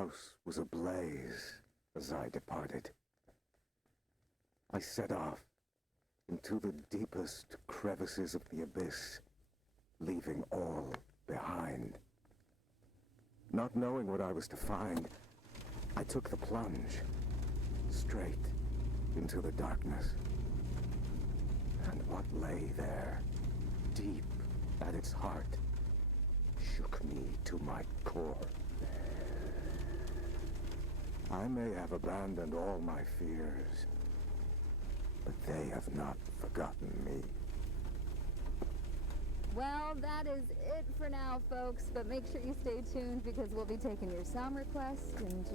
house was ablaze as I departed. I set off into the deepest crevices of the abyss, leaving all behind. Not knowing what I was to find, I took the plunge, straight into the darkness. And what lay there, deep at its heart, shook me to my core. I may have abandoned all my fears, but they have not forgotten me. Well, that is it for now, folks, but make sure you stay tuned because we'll be taking your sound request and...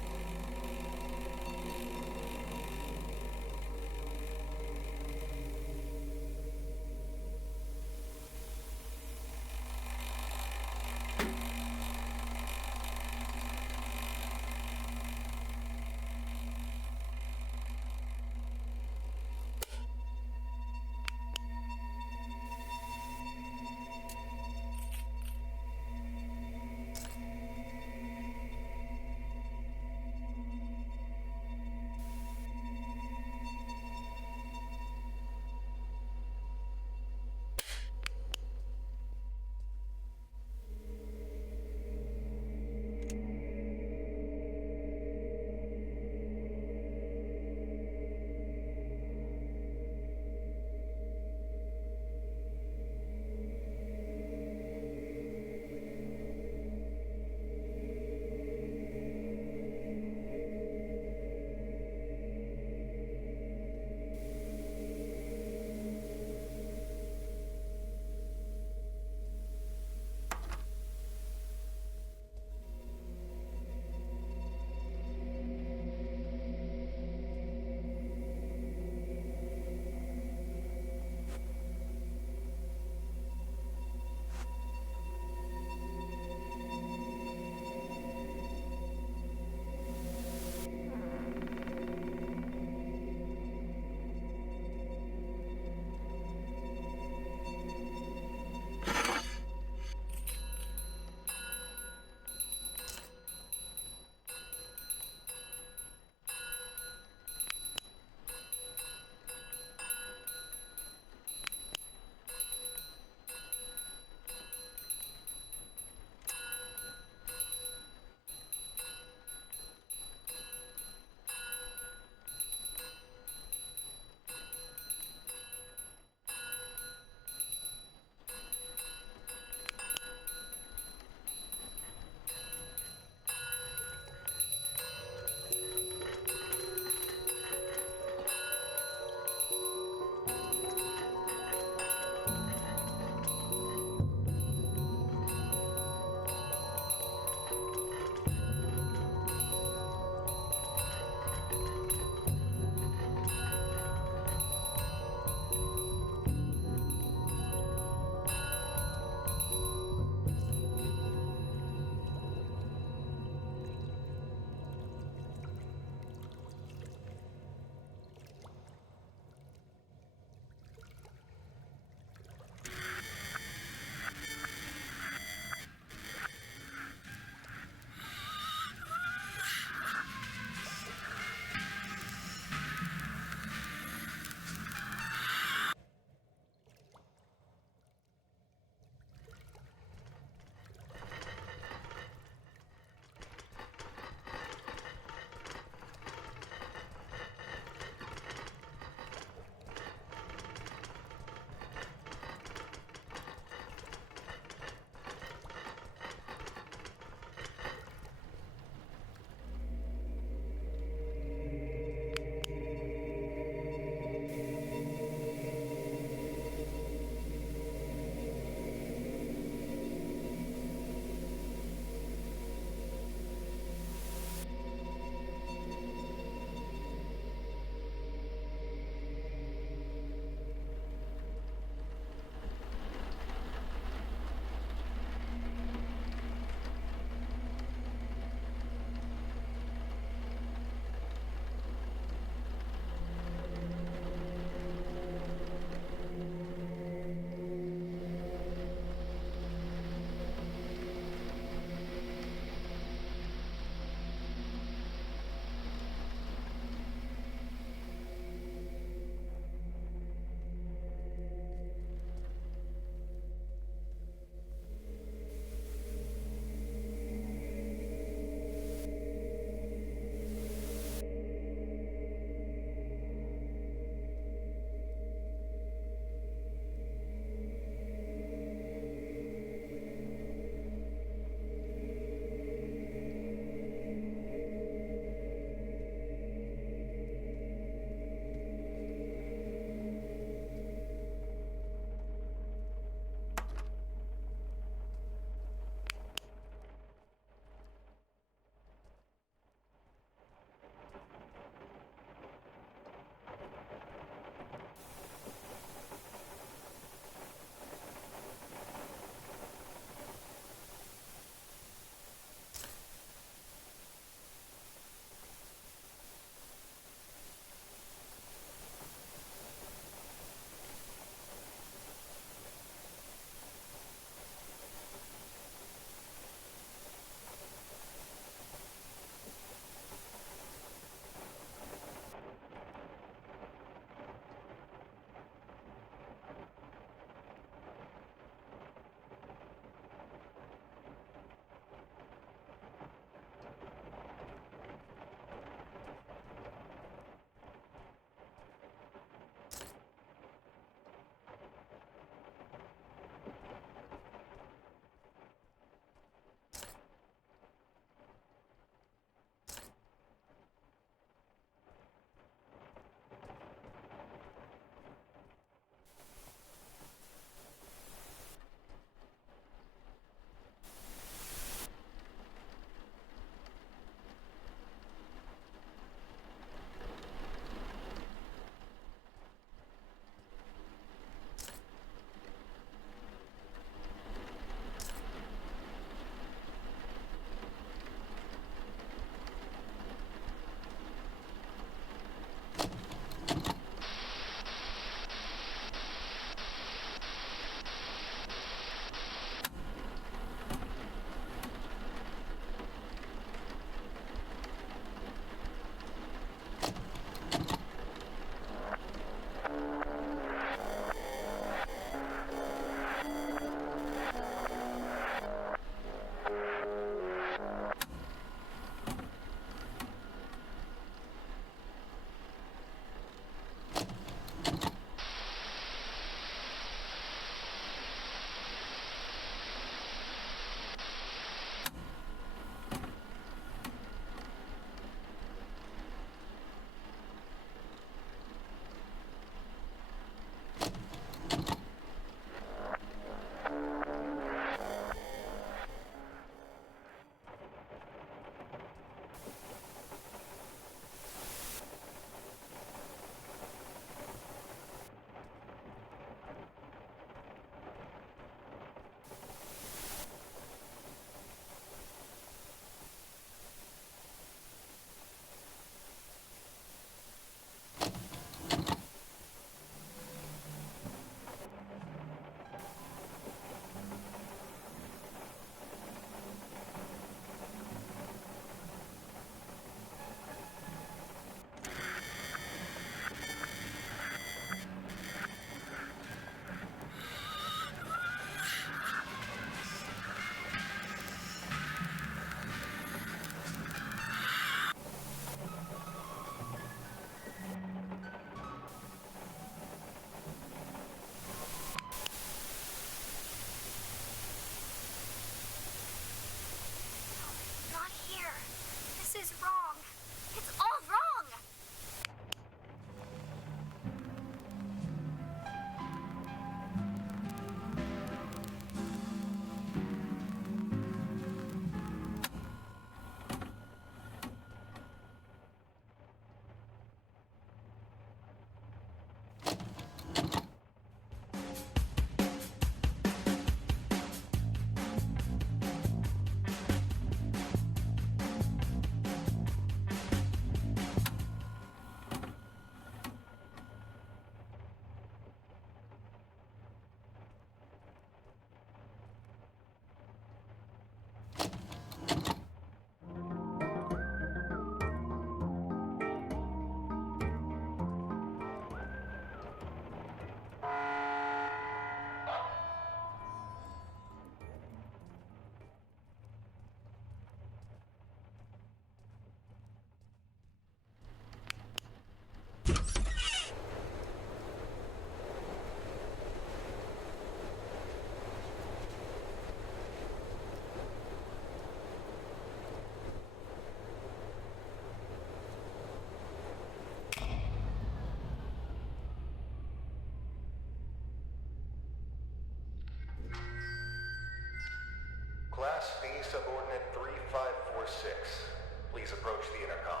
3546. Please approach the intercom.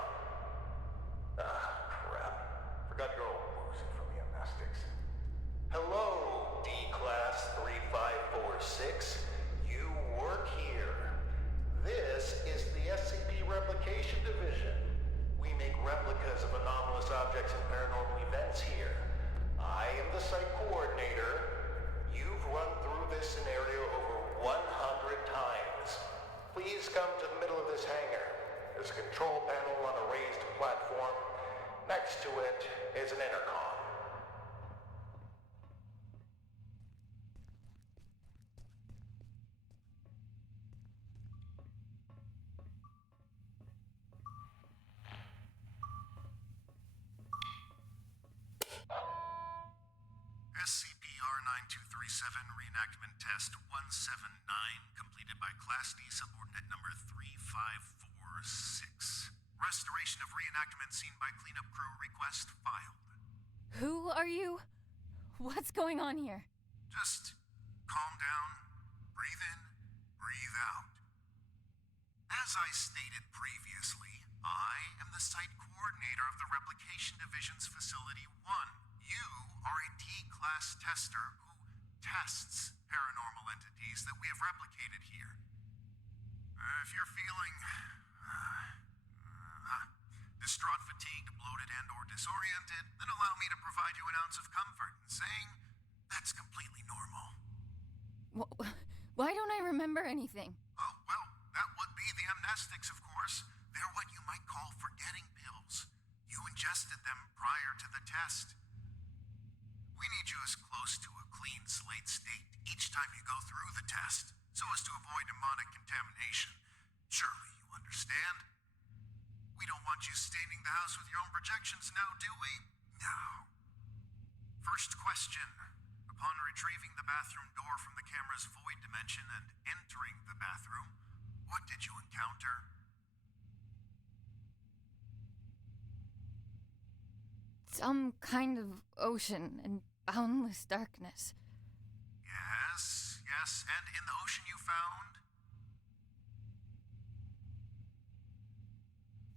Ah, crap. Forgot you're all woozy from the amnestics. Hello, D-Class 3546. You work here. This is the SCP Replication Division. We make replicas of anomalous objects and paranormal events here. I am the site coordinator. You've run through this scenario over 100 times. Please come to the middle of this hangar. There's a control panel on a raised platform. Next to it is an intercom. SCP-R9237 Reenactment Test 179 completed by Class D Subordinate Number 3546. Restoration of reenactment scene by cleanup crew request filed. Who are you? What's going on here? Just calm down, breathe in, breathe out. As I stated previously, I am the site coordinator of the Replication Division's Facility 1. You are a D-Class tester who tests paranormal entities that we have replicated here. If you're feeling distraught, fatigued, bloated, and/or disoriented, then allow me to provide you an ounce of comfort in saying that's completely normal. Why don't I remember anything? Oh, well, that would be the amnestics, of course. They're what you might call forgetting pills. You ingested them prior to the test. We need you as close to a clean slate state each time you go through the test, so as to avoid mnemonic contamination. Surely you understand? We don't want you staining the house with your own projections now, do we? No. First question. Upon retrieving the bathroom door from the camera's void dimension and entering the bathroom, what did you encounter? Some kind of ocean and boundless darkness. Yes, yes, and in the ocean you found?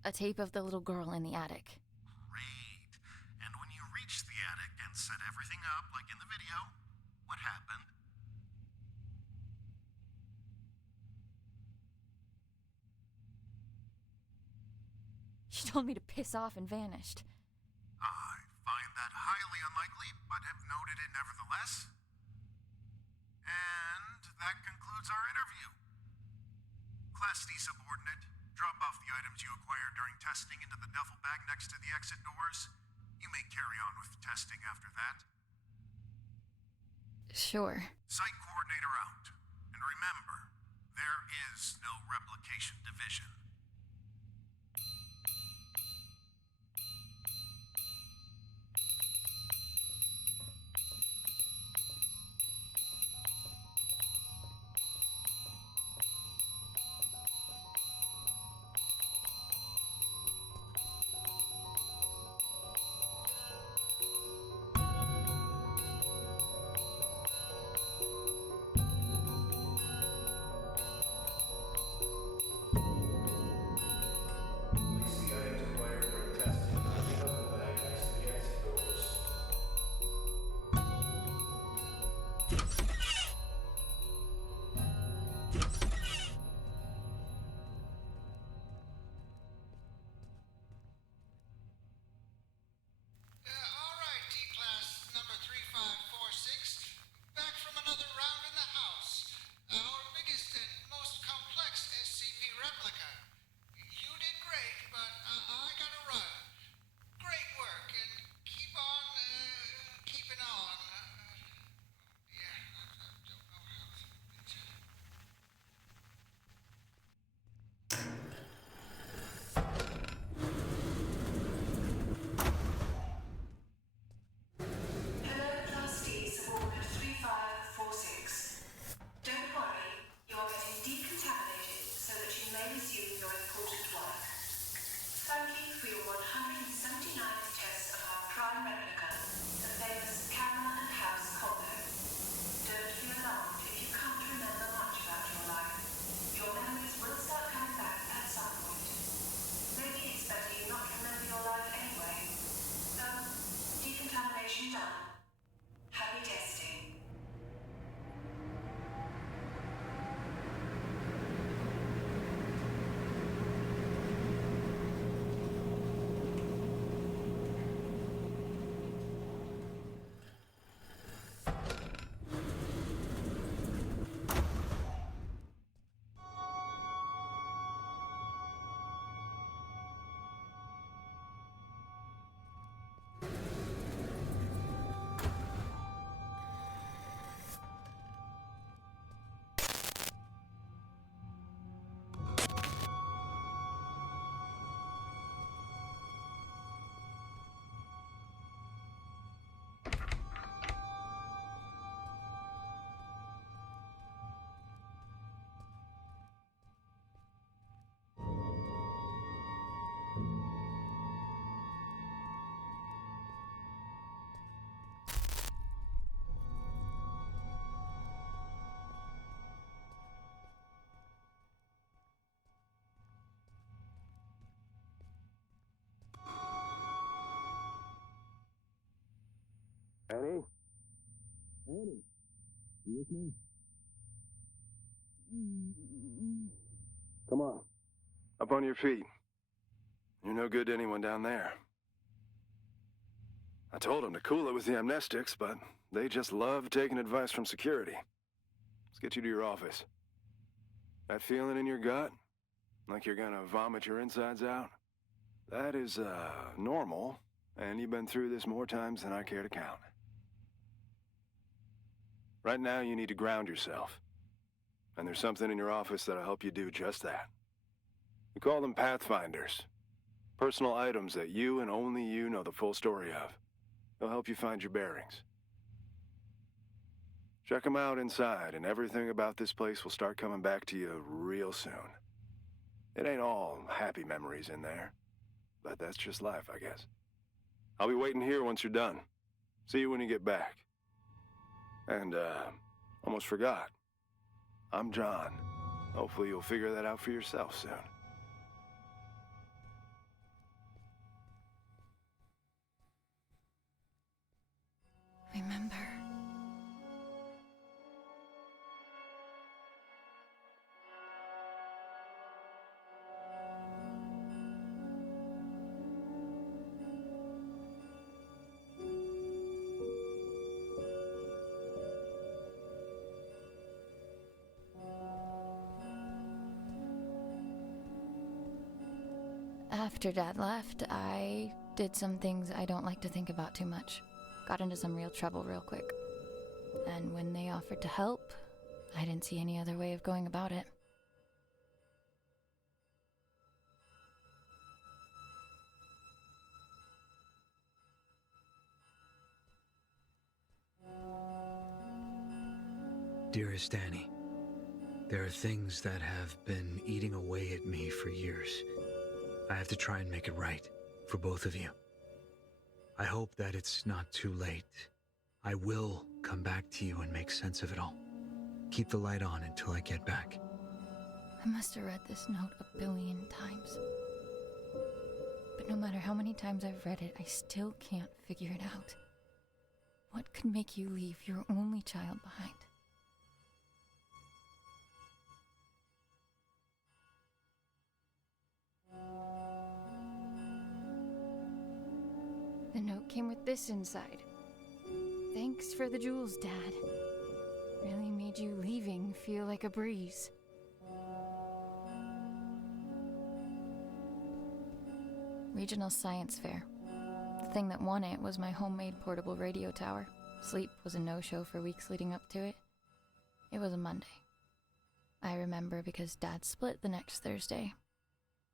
A tape of the little girl in the attic. Great. And when you reached the attic and set everything up like in the video, what happened? She told me to piss off and vanished. I find that highly unlikely, but have noted it nevertheless. And that concludes our interview. Class D subordinate, drop off the items you acquired during testing into the duffel bag next to the exit doors. You may carry on with testing after that. Sure. Site coordinator out. And remember, there is no replication division. Annie? Annie? You with me? Come on. Up on your feet. You're no good to anyone down there. I told them to cool it with the amnestics, but they just love taking advice from security. Let's get you to your office. That feeling in your gut? Like you're gonna vomit your insides out? That is, normal, and you've been through this more times than I care to count. Right now, you need to ground yourself. And there's something in your office that'll help you do just that. We call them Pathfinders. Personal items that you and only you know the full story of. They'll help you find your bearings. Check them out inside, and everything about this place will start coming back to you real soon. It ain't all happy memories in there, but that's just life, I guess. I'll be waiting here once you're done. See you when you get back. And, almost forgot. I'm John. Hopefully you'll figure that out for yourself soon. Remember. After Dad left, I did some things I don't like to think about too much. Got into some real trouble real quick. And when they offered to help, I didn't see any other way of going about it. Dearest Annie, there are things that have been eating away at me for years. I have to try and make it right for both of you. I hope that it's not too late. I will come back to you and make sense of it all. Keep the light on until I get back. I must have read this note a billion times. But no matter how many times I've read it, I still can't figure it out. What could make you leave your only child behind? The note came with this inside. Thanks for the jewels, Dad. Really made you leaving feel like a breeze. Regional Science Fair. The thing that won it was my homemade portable radio tower. Sleep was a no-show for weeks leading up to it. It was a Monday. I remember because Dad split the next Thursday.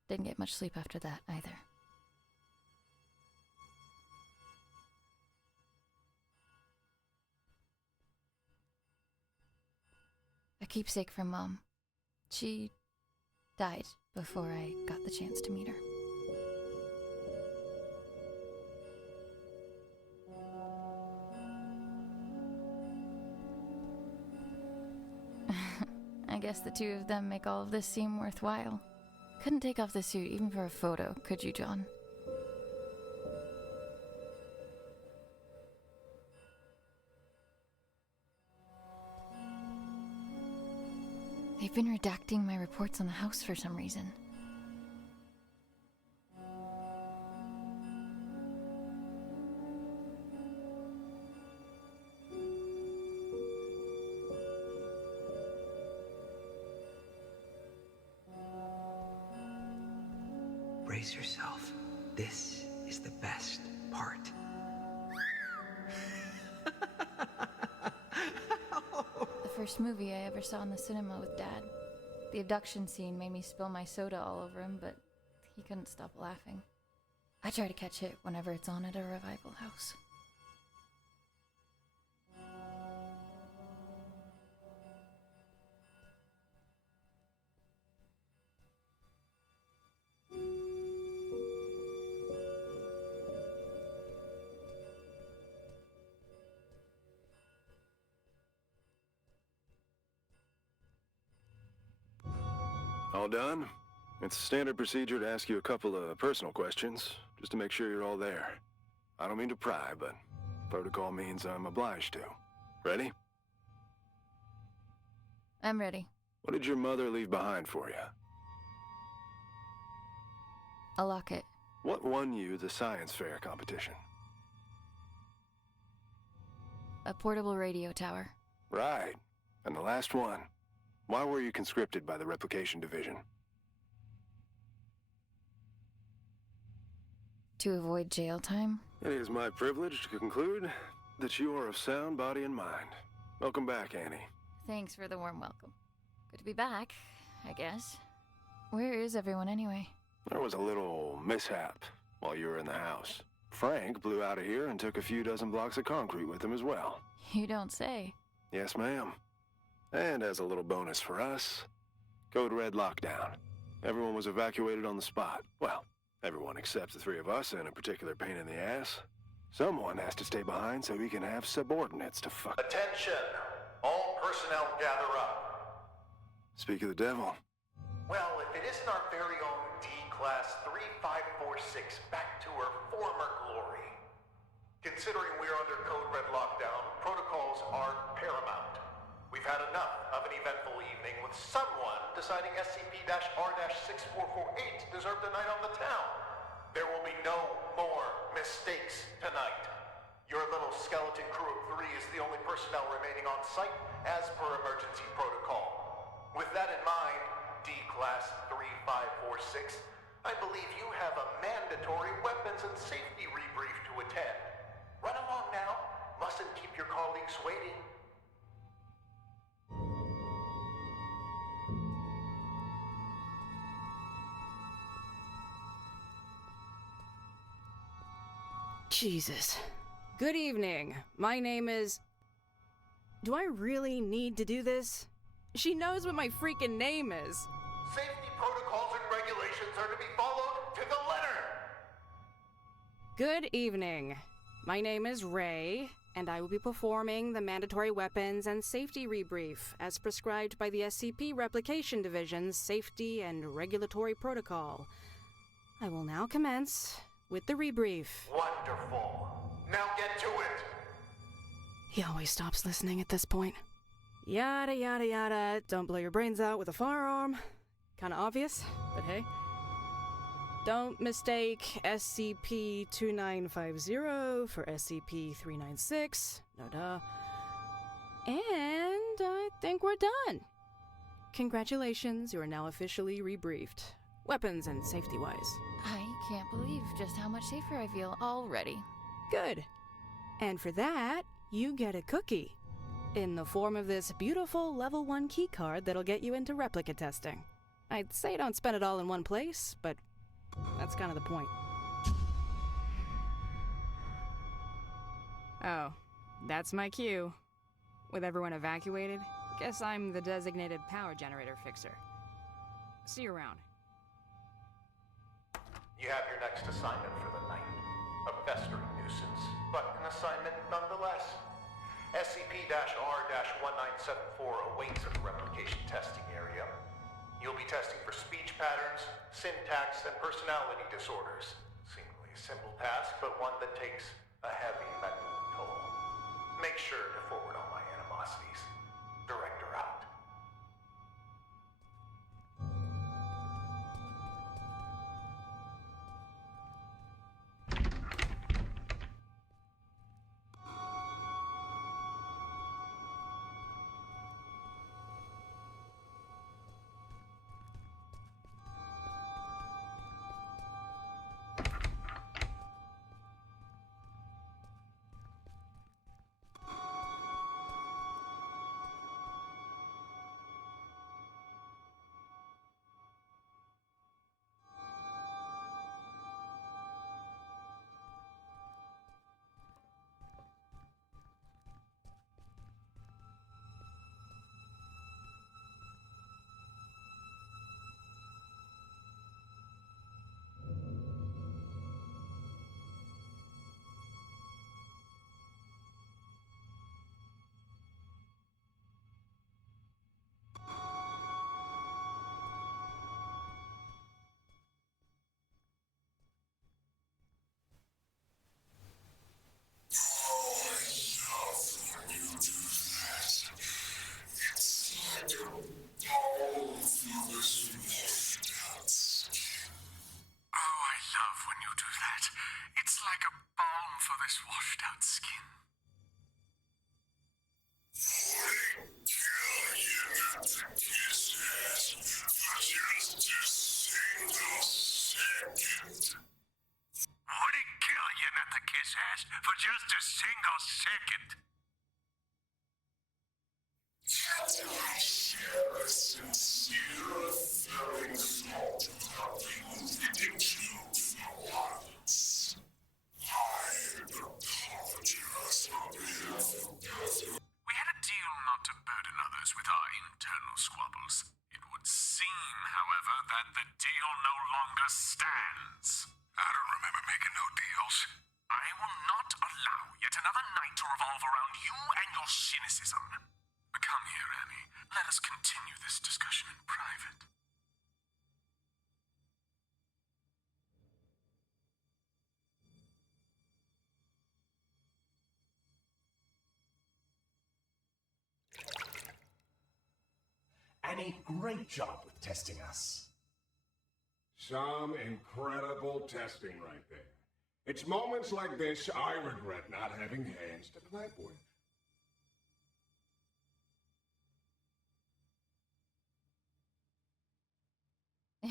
Didn't get much sleep after that either. A keepsake from Mom. She died before I got the chance to meet her. I guess the two of them make all of this seem worthwhile. Couldn't take off the suit even for a photo, could you, John? They've been redacting my reports on the house for some reason. Brace yourself. This is the best part. The first movie I ever saw in the cinema with Dad. The abduction scene made me spill my soda all over him, but he couldn't stop laughing. I try to catch it whenever it's on at a revival house. All done? It's standard procedure to ask you a couple of personal questions, just to make sure you're all there. I don't mean to pry, but Protocol means I'm obliged to. Ready? I'm ready. What did your mother leave behind for you? A locket. What won you the science fair competition? A portable radio tower. Right. And the last one. Why were you conscripted by the Replication Division? To avoid jail time? It is my privilege to conclude that you are of sound body and mind. Welcome back, Annie. Thanks for the warm welcome. Good to be back, I guess. Where is everyone anyway? There was a little mishap while you were in the house. Frank blew out of here and took a few dozen blocks of concrete with him as well. You don't say. Yes, ma'am. And as a little bonus for us, Code Red lockdown. Everyone was evacuated on the spot. Well, everyone except the three of us and a particular pain in the ass. Someone has to stay behind so we can have subordinates to fuck. Attention! All personnel gather up. Speak of the devil. Well, if it isn't our very own D-Class 3546 back to her former glory. Considering we're under Code Red lockdown, protocols are paramount. We've had enough of an eventful evening with someone deciding SCP-R-6448 deserved a night on the town. There will be no more mistakes tonight. Your little skeleton crew of 3 is the only personnel remaining on site as per emergency protocol. With that in mind, D-Class 3546, I believe you have a mandatory weapons and safety rebrief to attend. Run along now. Mustn't keep your colleagues waiting. Jesus. Good evening. My name is... Do I really need to do this? She knows what my freaking name is. Safety protocols and regulations are to be followed to the letter. Good evening. My name is Ray, and I will be performing the mandatory weapons and safety rebrief as prescribed by the SCP Replication Division's Safety and Regulatory Protocol. I will now commence with the rebrief. Wonderful. Now get to it. He always stops listening at this point. Yada yada yada, don't blow your brains out with a firearm. Kinda obvious, but hey. Don't mistake SCP-2950 for SCP-396. No duh. And I think we're done. Congratulations, you are now officially rebriefed. Weapons and safety-wise. I can't believe just how much safer I feel already. Good. And for that, you get a cookie. In the form of this beautiful level 1 keycard that'll get you into replica testing. I'd say don't spend it all in one place, but that's kind of the point. Oh, that's my cue. With everyone evacuated, guess I'm the designated power generator fixer. See you around. You have your next assignment for the night. A festering nuisance, but an assignment nonetheless. SCP-R-1974 awaits at the replication testing area. You'll be testing for speech patterns, syntax, and personality disorders. Seemingly a simple task, but one that takes a heavy mental toll. Make sure to forward all my animosities. Director out. We had a deal not to burden others with our internal squabbles. It would seem, however, that the deal no longer stands. I don't remember making no deals. I will not allow yet another night to revolve around you and your cynicism. Come here, Annie. Let us continue this discussion in private. Annie, great job with testing us. Some incredible testing right there. It's moments like this I regret not having hands to clap with.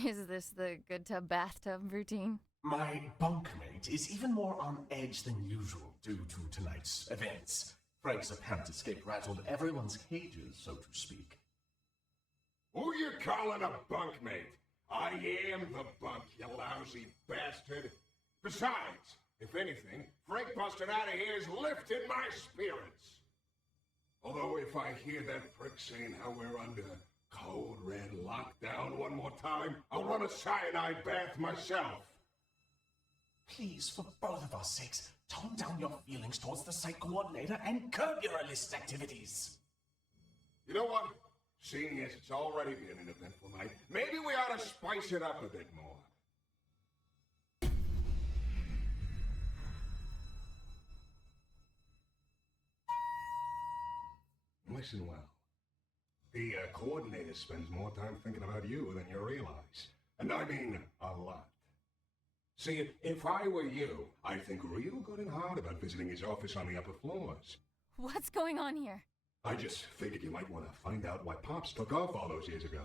Is this the good tub bathtub routine? My bunkmate is even more on edge than usual due to tonight's events. Frank's apparent escape rattled everyone's cages, so to speak. Who you calling a bunkmate? I am the bunk, you lousy bastard. Besides, if anything, Frank busting out of here has lifted my spirits. Although if I hear that prick saying how we're under code red lockdown one more time, I'll run a cyanide bath myself. Please, for both of our sakes, tone down your feelings towards the site coordinator and curb your illicit activities. You know what? Seeing as it's already been an eventful night, maybe we ought to spice it up a bit more. Listen well. The coordinator spends more time thinking about you than you realize. And I mean a lot. See, if I were you, I'd think real good and hard about visiting his office on the upper floors. What's going on here? I just figured you might want to find out why Pops took off all those years ago.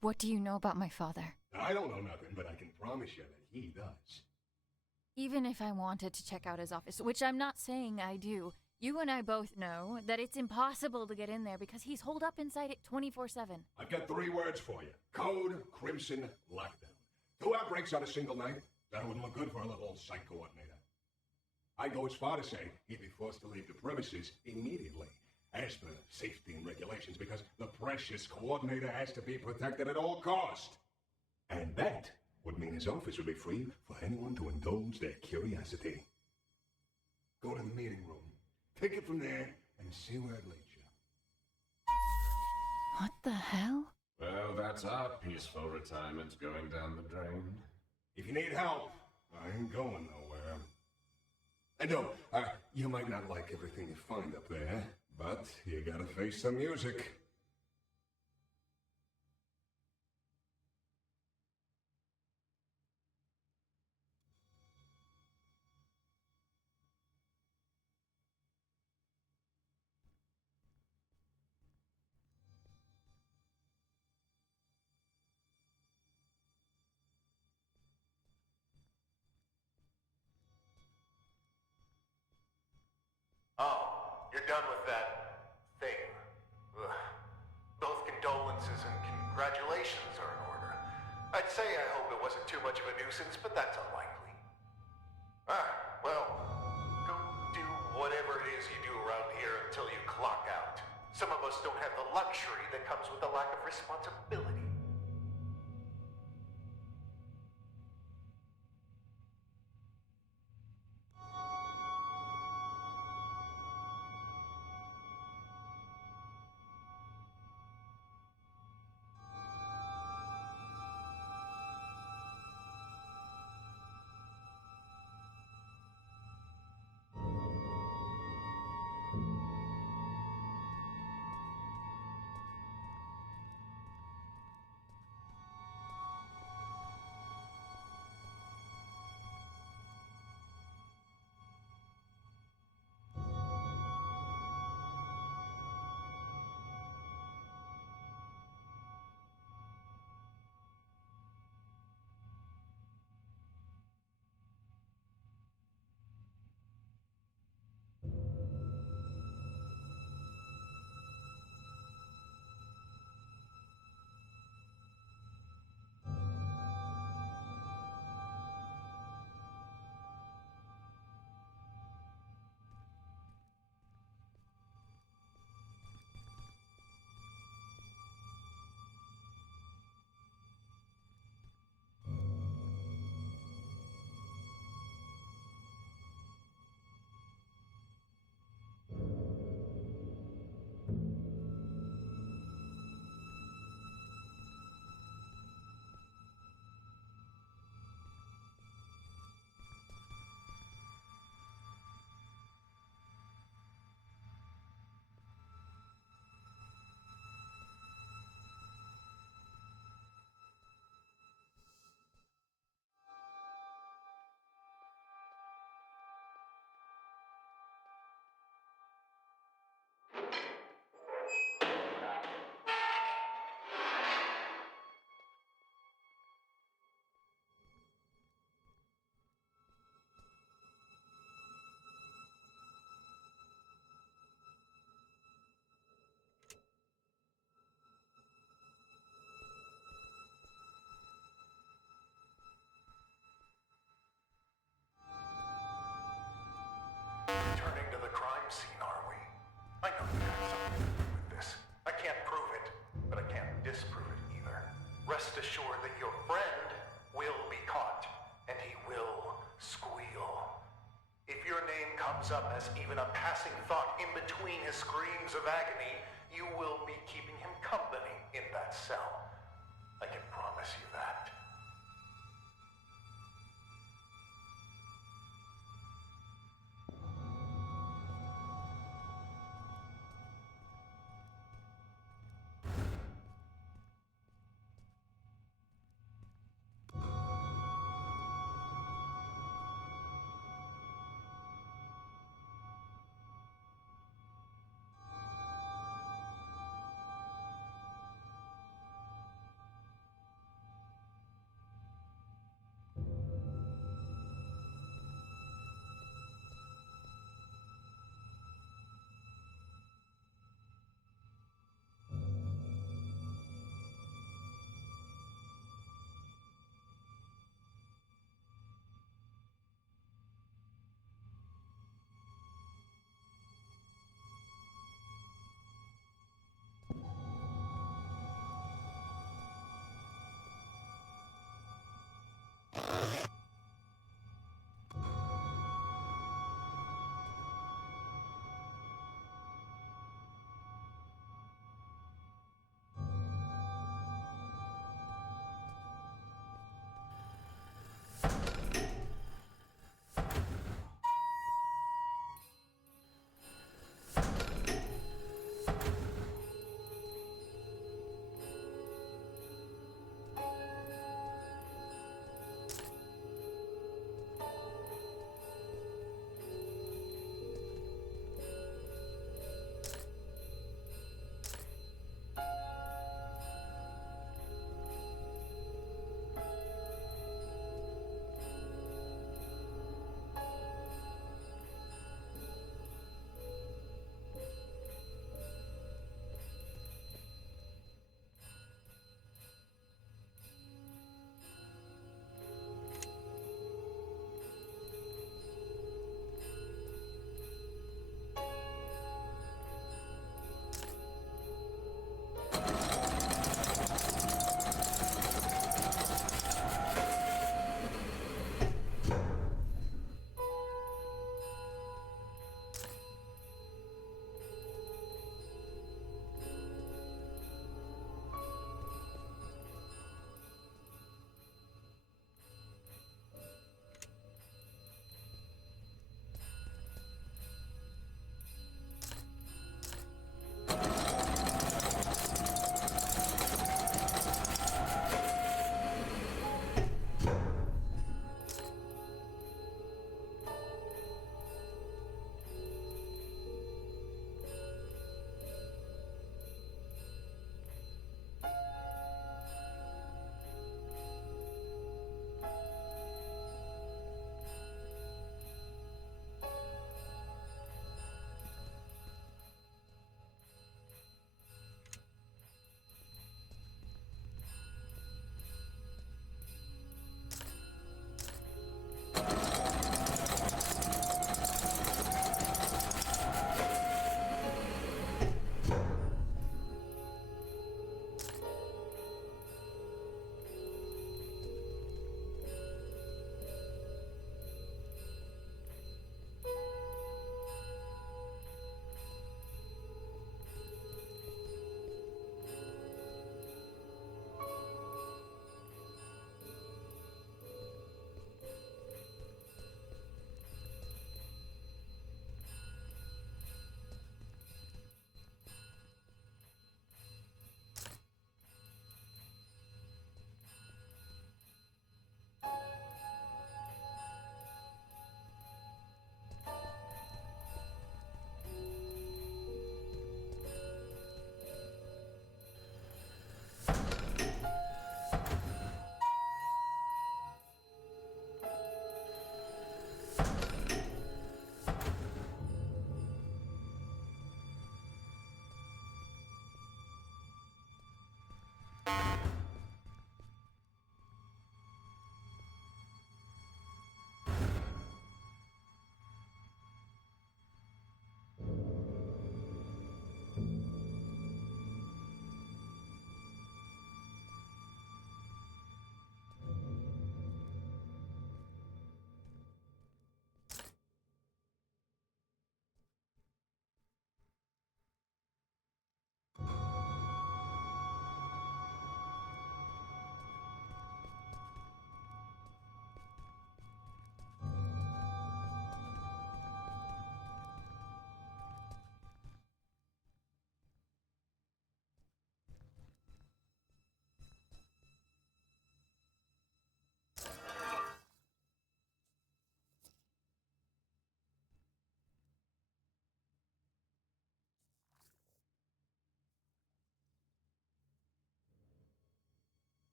What do you know about my father? I don't know nothing, but I can promise you that he does. Even if I wanted to check out his office, which I'm not saying I do, you and I both know that it's impossible to get in there because he's holed up inside it 24/7. I've got 3 words for you. Code, Crimson, Lockdown. 2 outbreaks on a single night? That wouldn't look good for a little site coordinator. I'd go as far to say he'd be forced to leave the premises immediately, as per safety and regulations, because the precious coordinator has to be protected at all cost. And that would mean his office would be free for anyone to indulge their curiosity. Go to the meeting room. Take it from there and see where it leads you. What the hell? Well, that's our peaceful retirement going down the drain. If you need help, I ain't going nowhere. And no, you might not like everything you find up there, but you gotta face the music. Oh, you're done with that thing. Ugh. Both condolences and congratulations are in order. I'd say I hope it wasn't too much of a nuisance, but that's unlikely. Well, go do whatever it is you do around here until you clock out. Some of us don't have the luxury that comes with the lack of responsibility. pops up as even a passing thought in between his screams of agony, you will be keeping him company in that cell. I can promise you that.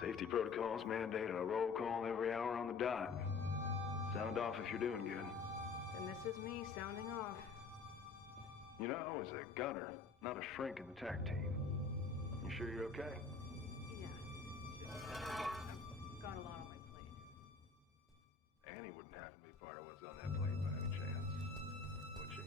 Safety protocols mandate a roll call every hour on the dot. Sound off if you're doing good. And this is me sounding off. You know, I was a gunner, not a shrink in the TAC team. You sure you're okay? Yeah, it's just got a lot on my plate. Annie wouldn't happen to be part of what's on that plate by any chance, would she?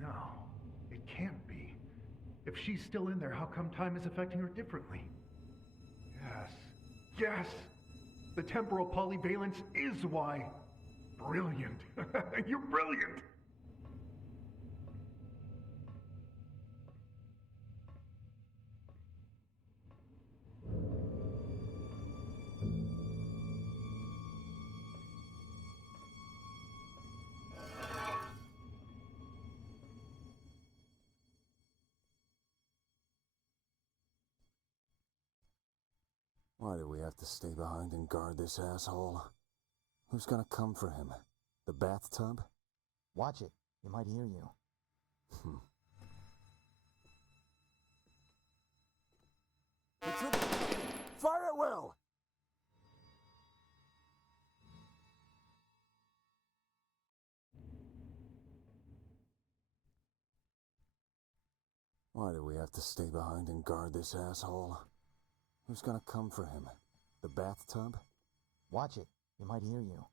No, it can't be. If she's still in there, how come time is affecting her differently? Yes. Yes! The temporal polyvalence is why. Brilliant. You're brilliant! Why do we have to stay behind and guard this asshole? Who's gonna come for him? The bathtub? Watch it. He might hear you. Fire at will! Why do we have to stay behind and guard this asshole? Who's gonna come for him? The bathtub? Watch it. He might hear you.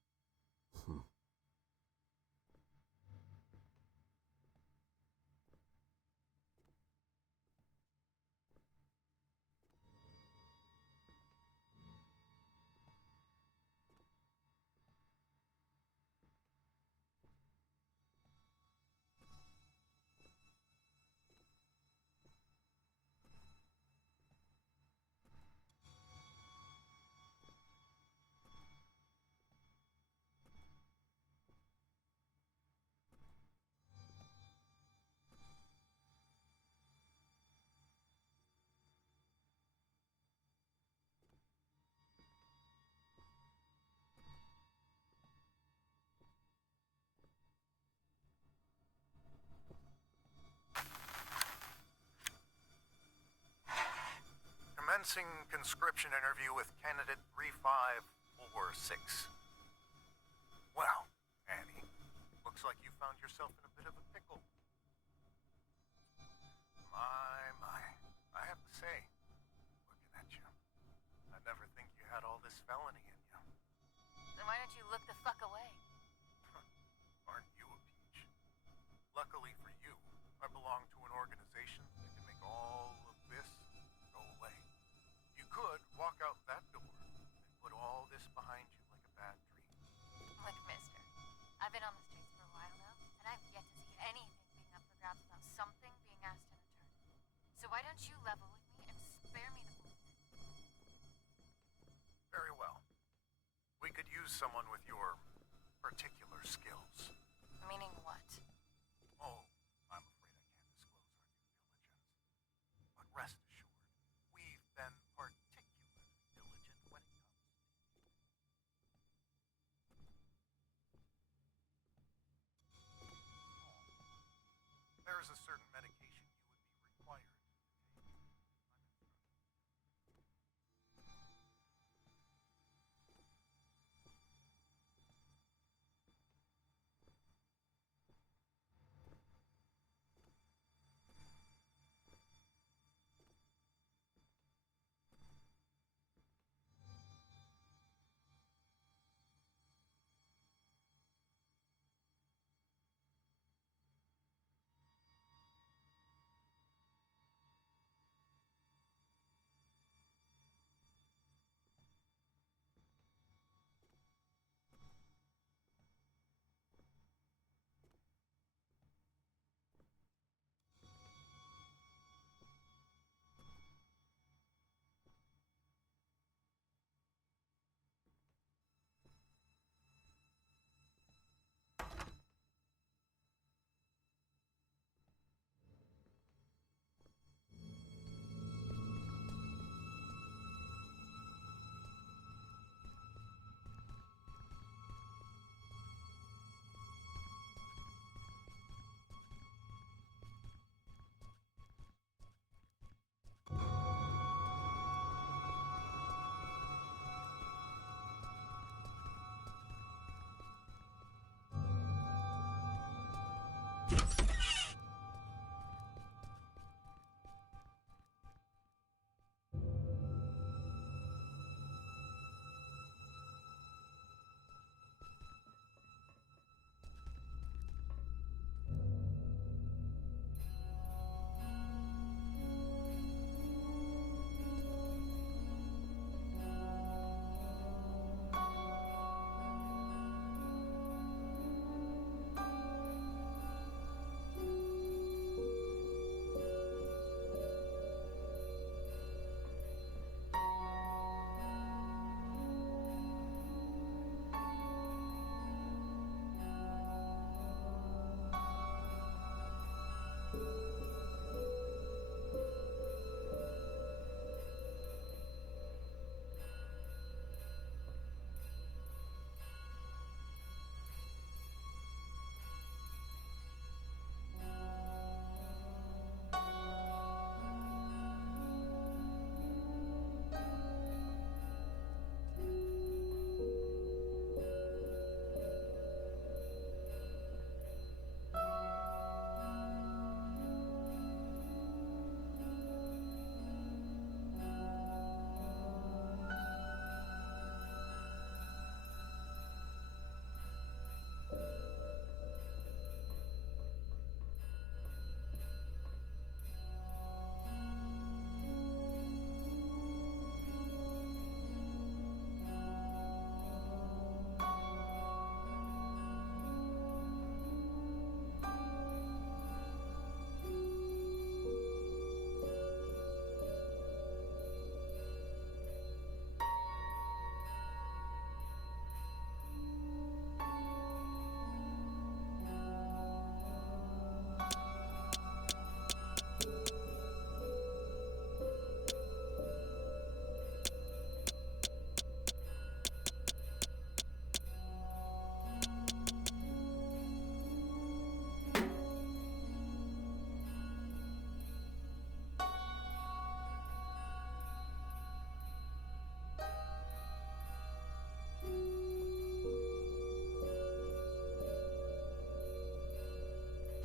Commencing conscription interview with candidate 3546. Well, Annie, looks like you found yourself in a bit of a pickle. My. I have to say, looking at you, I never think you had all this felony in you. Then why don't you look the fuck away? Aren't you a peach? Luckily Why don't you level with me and spare me the bullshit? Very well. We could use someone with your particular skills. Meaning what? Oh, I'm afraid I can't disclose our due diligence. But rest assured, we've been particularly diligent when it comes to... There is a certain medication you would be required to take.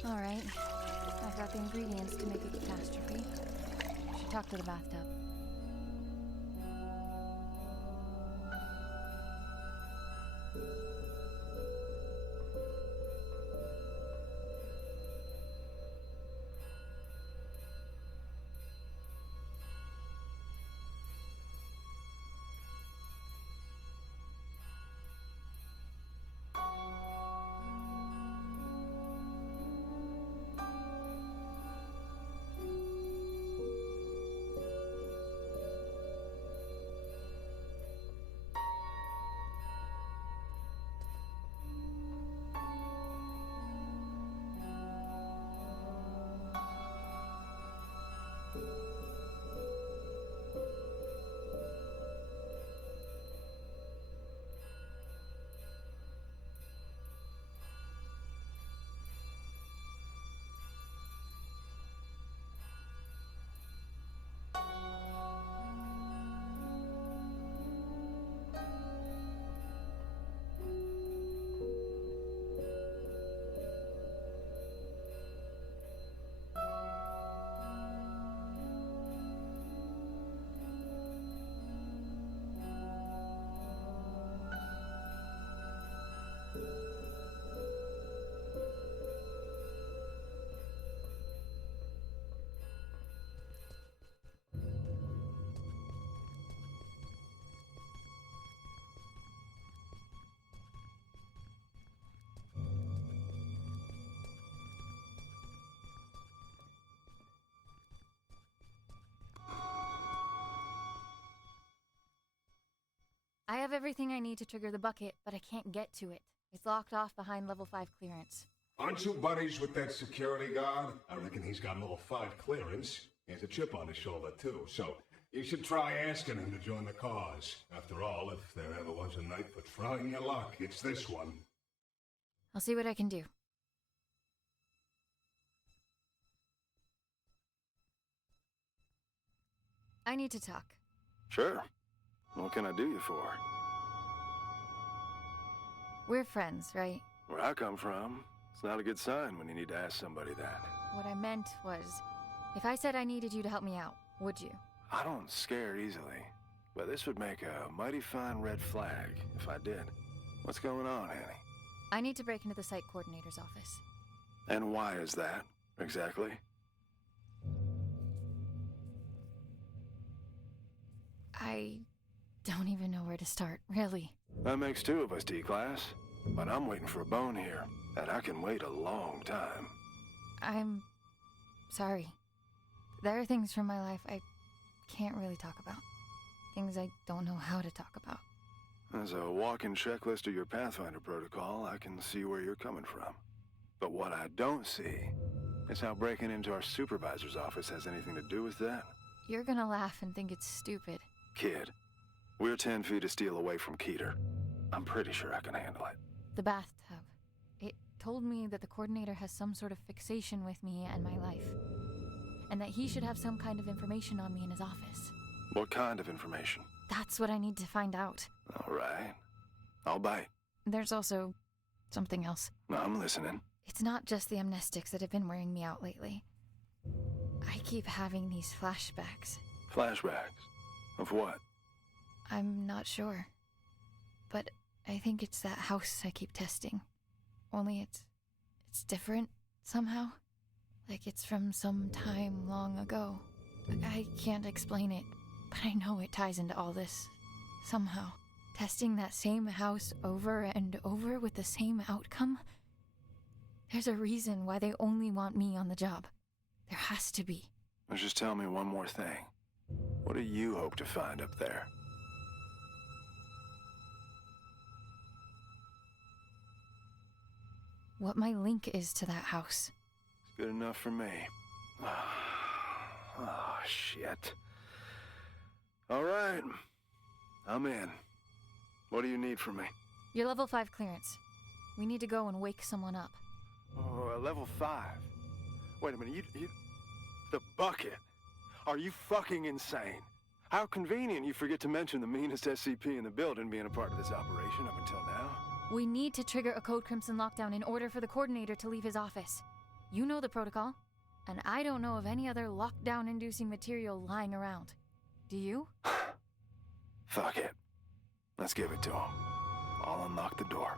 All right. I've got the ingredients to make a catastrophe. Should talk to the bathtub. have everything I need to trigger the bucket, but I can't get to it. It's locked off behind level 5 clearance. Aren't you buddies with that security guard? I reckon he's got level 5 clearance. He has a chip on his shoulder, too, so you should try asking him to join the cause. After all, if there ever was a night for trying your luck, it's this one. I'll see what I can do. I need to talk. Sure. What can I do you for? We're friends, right? Where I come from, it's not a good sign when you need to ask somebody that. What I meant was, if I said I needed you to help me out, would you? I don't scare easily, but this would make a mighty fine red flag if I did. What's going on, Annie? I need to break into the site coordinator's office. And why is that, exactly? I don't even know where to start, really. That makes two of us, D-Class. But I'm waiting for a bone here, and I can wait a long time. I'm sorry. There are things from my life I can't really talk about. Things I don't know how to talk about. As a walking checklist of your Pathfinder protocol, I can see where you're coming from. But what I don't see is how breaking into our supervisor's office has anything to do with that. You're gonna laugh and think it's stupid. Kid, we're 10 feet of steel away from Keter. I'm pretty sure I can handle it. The bathtub. It told me that the coordinator has some sort of fixation with me and my life. And that he should have some kind of information on me in his office. What kind of information? That's what I need to find out. All right. I'll bite. There's also something else. I'm listening. It's not just the amnestics that have been wearing me out lately. I keep having these flashbacks. Flashbacks? Of what? I'm not sure. But I think it's that house I keep testing. Only it's different somehow. Like it's from some time long ago. I can't explain it, but I know it ties into all this. Somehow. Testing that same house over and over with the same outcome? There's a reason why they only want me on the job. There has to be. Just tell me one more thing. What do you hope to find up there? What my link is to that house. It's good enough for me. Oh, shit. All right. I'm in. What do you need from me? Your level 5 clearance. We need to go and wake someone up. Oh, level 5. Wait a minute, you... The bucket? Are you fucking insane? How convenient you forget to mention the meanest SCP in the building being a part of this operation up until now. We need to trigger a Code Crimson lockdown in order for the coordinator to leave his office. You know the protocol, and I don't know of any other lockdown-inducing material lying around. Do you? Fuck it. Let's give it to him. I'll unlock the door.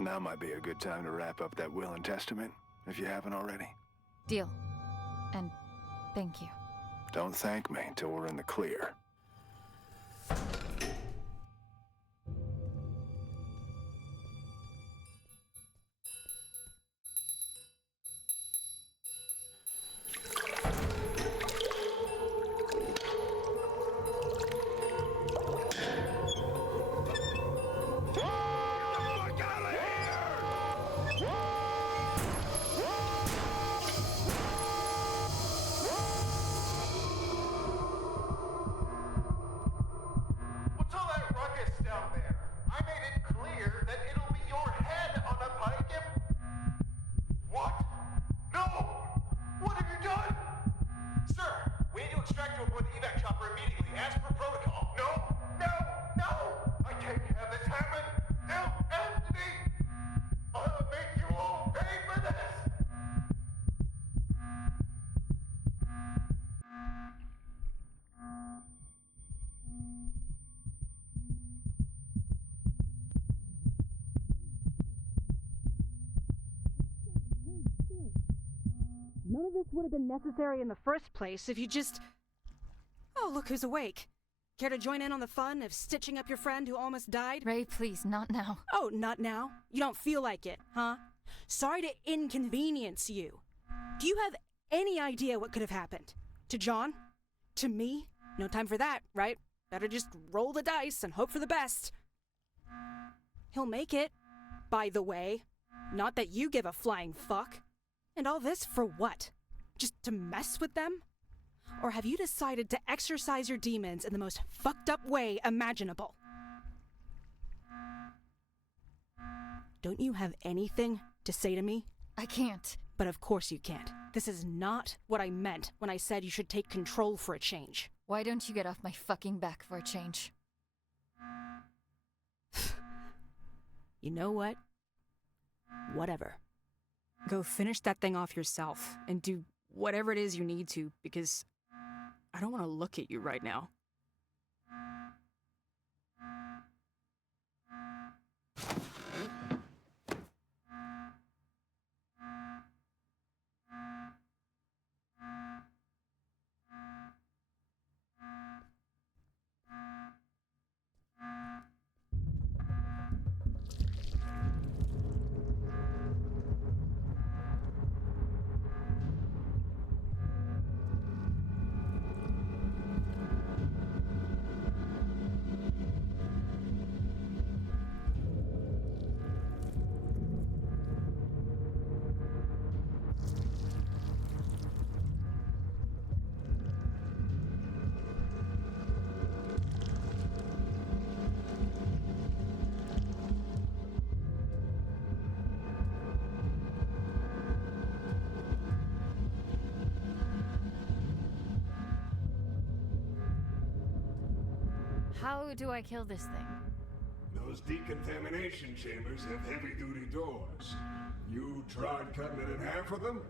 Now might be a good time to wrap up that will and testament, if you haven't already. Deal. And thank you. Don't thank me until we're in the clear. What's all that ruckus down there? I made it clear that it'll be your head on a pike if... What? No! What have you done? Sir, we need to extract you aboard the evac chopper immediately, as per protocol. No! No! No! I can't have this happen! Help Anthony! I'll make you all pay for this! None of this would have been necessary in the first place if you just... Oh, look who's awake. Care to join in on the fun of stitching up your friend who almost died? Ray, please, not now. Oh, not now? You don't feel like it, huh? Sorry to inconvenience you. Do you have any idea what could have happened? To John? To me? No time for that, right? Better just roll the dice and hope for the best. He'll make it, by the way. Not that you give a flying fuck. And all this for what? Just to mess with them? Or have you decided to exorcise your demons in the most fucked up way imaginable? Don't you have anything to say to me? I can't. But of course you can't. This is not what I meant when I said you should take control for a change. Why don't you get off my fucking back for a change? You know what? Whatever. Go finish that thing off yourself and do whatever it is you need to, because I don't want to look at you right now. How do I kill this thing? Those decontamination chambers have heavy-duty doors. You tried cutting it in half with them?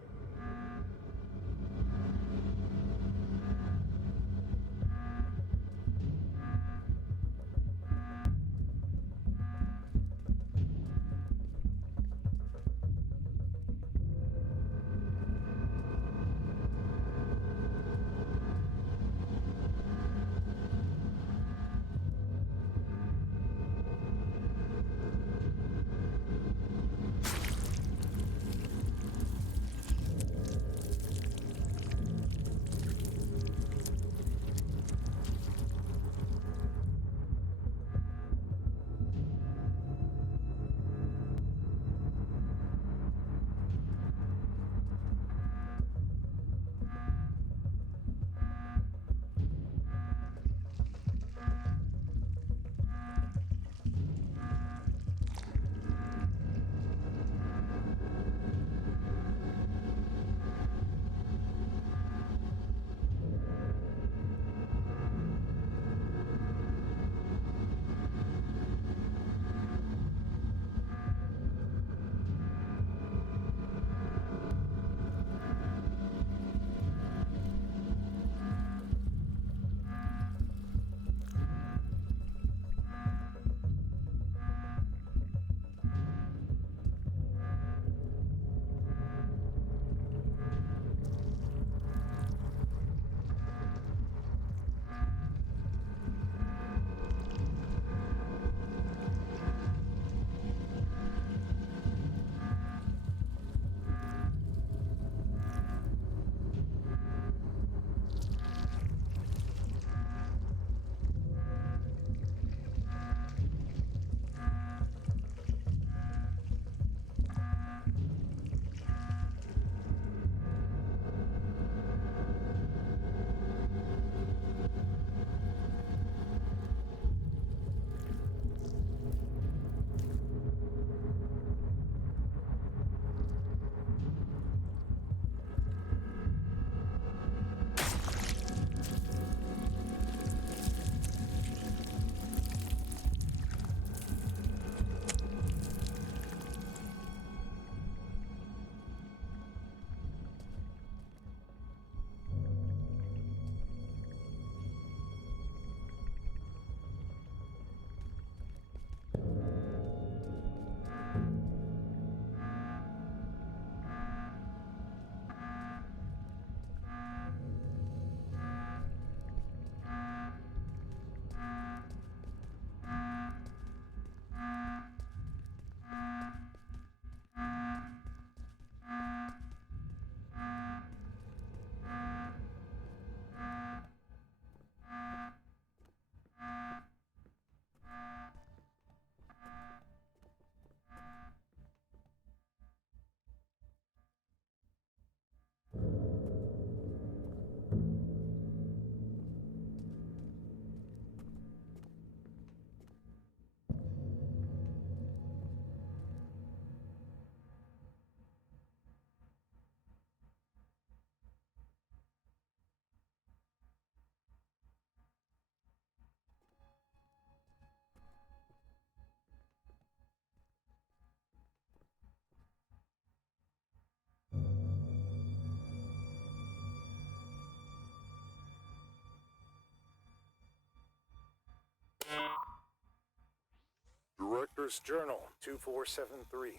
Workers' Journal 2473.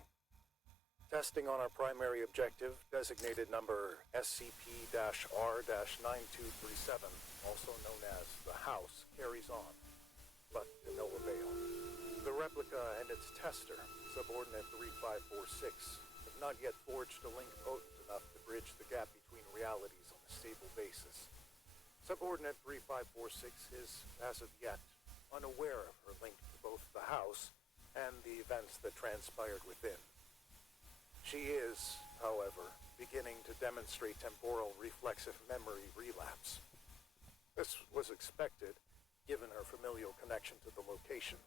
Testing on our primary objective, designated number SCP-R-9237, also known as the House, carries on, but to no avail. The replica and its tester, subordinate 3546, have not yet forged a link potent enough to bridge the gap between realities on a stable basis. Subordinate 3546 is, as of yet, unaware of her link to both the House and the events that transpired within. She is, however, beginning to demonstrate temporal reflexive memory relapse. This was expected, given her familial connection to the location.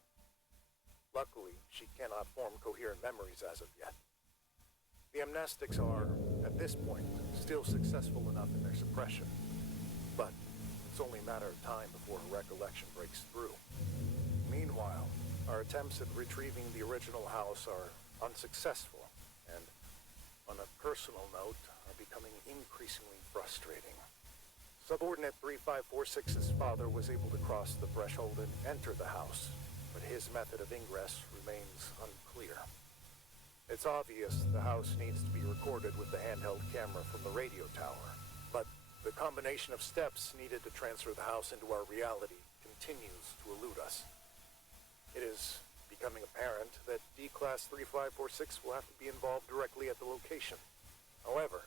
Luckily, she cannot form coherent memories as of yet. The amnestics are, at this point, still successful enough in their suppression, but it's only a matter of time before her recollection breaks through. Meanwhile, our attempts at retrieving the original house are unsuccessful, and, on a personal note, are becoming increasingly frustrating. Subordinate 3546's father was able to cross the threshold and enter the house, but his method of ingress remains unclear. It's obvious the house needs to be recorded with the handheld camera from the radio tower, but the combination of steps needed to transfer the house into our reality continues to elude us. It is becoming apparent that D-Class 3546 will have to be involved directly at the location. However,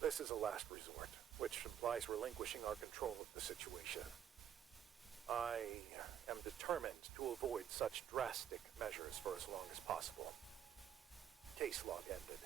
this is a last resort, which implies relinquishing our control of the situation. I am determined to avoid such drastic measures for as long as possible. Case log ended.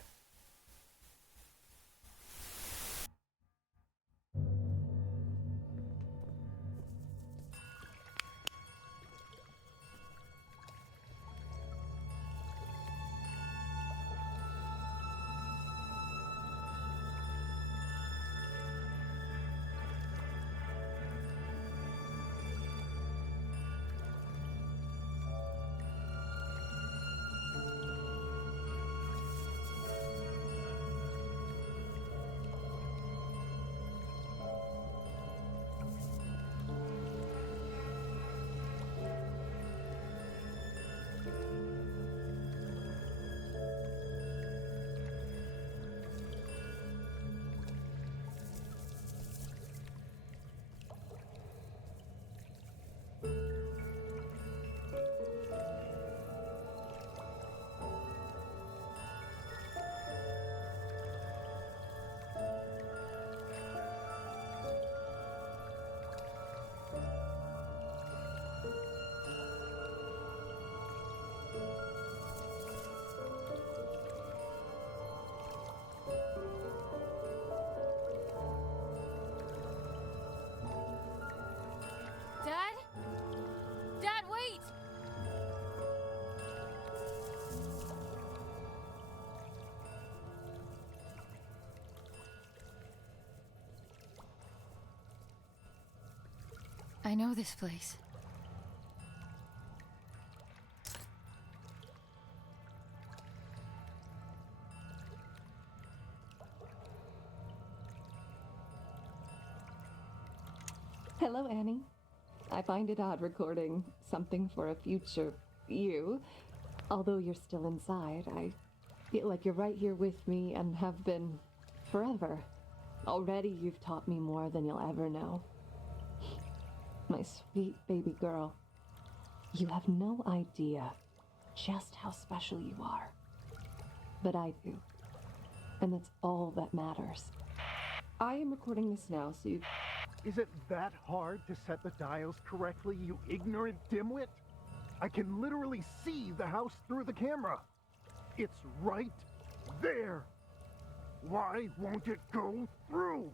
Dad, wait! I know this place. Hello, Annie. I find it odd recording something for a future you. Although you're still inside, I feel like you're right here with me and have been forever. Already you've taught me more than you'll ever know. My sweet baby girl. You have no idea just how special you are. But I do. And that's all that matters. I am recording this now, so you... Is it that hard to set the dials correctly, you ignorant dimwit? I can literally see the house through the camera. It's right there. Why won't it go through?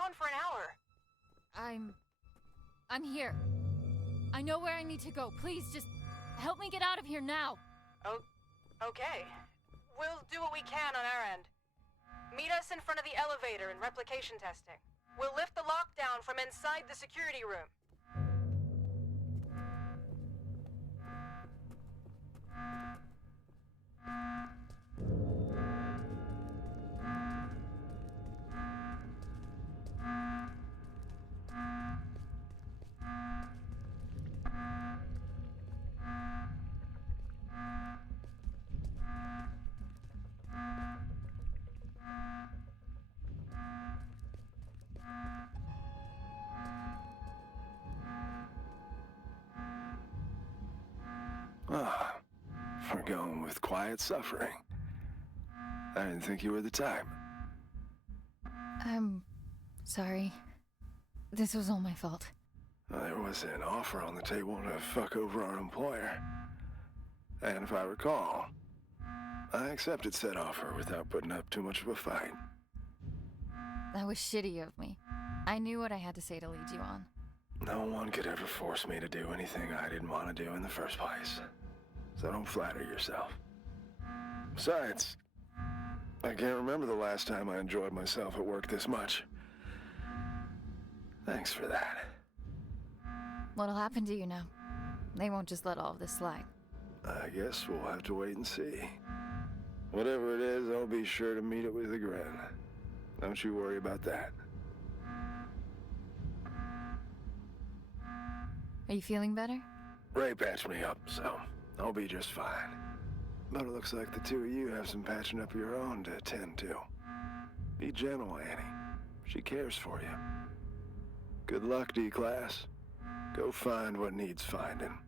gone for an hour. I'm here. I know where I need to go. Please, just help me get out of here now. Oh, okay. We'll do what we can on our end. Meet us in front of the elevator in replication testing. We'll lift the lockdown from inside the security room. Ah, we're going with quiet suffering. I didn't think you were the type. I'm sorry. This was all my fault. There was an offer on the table to fuck over our employer. And if I recall, I accepted said offer without putting up too much of a fight. That was shitty of me. I knew what I had to say to lead you on. No one could ever force me to do anything I didn't want to do in the first place. So don't flatter yourself. Besides, I can't remember the last time I enjoyed myself at work this much. Thanks for that. What'll happen to you now? They won't just let all of this slide. I guess we'll have to wait and see. Whatever it is, I'll be sure to meet it with a grin. Don't you worry about that. Are you feeling better? Ray patched me up, so I'll be just fine. But it looks like the two of you have some patching up of your own to attend to. Be gentle, Annie. She cares for you. Good luck, D-Class. Go find what needs finding.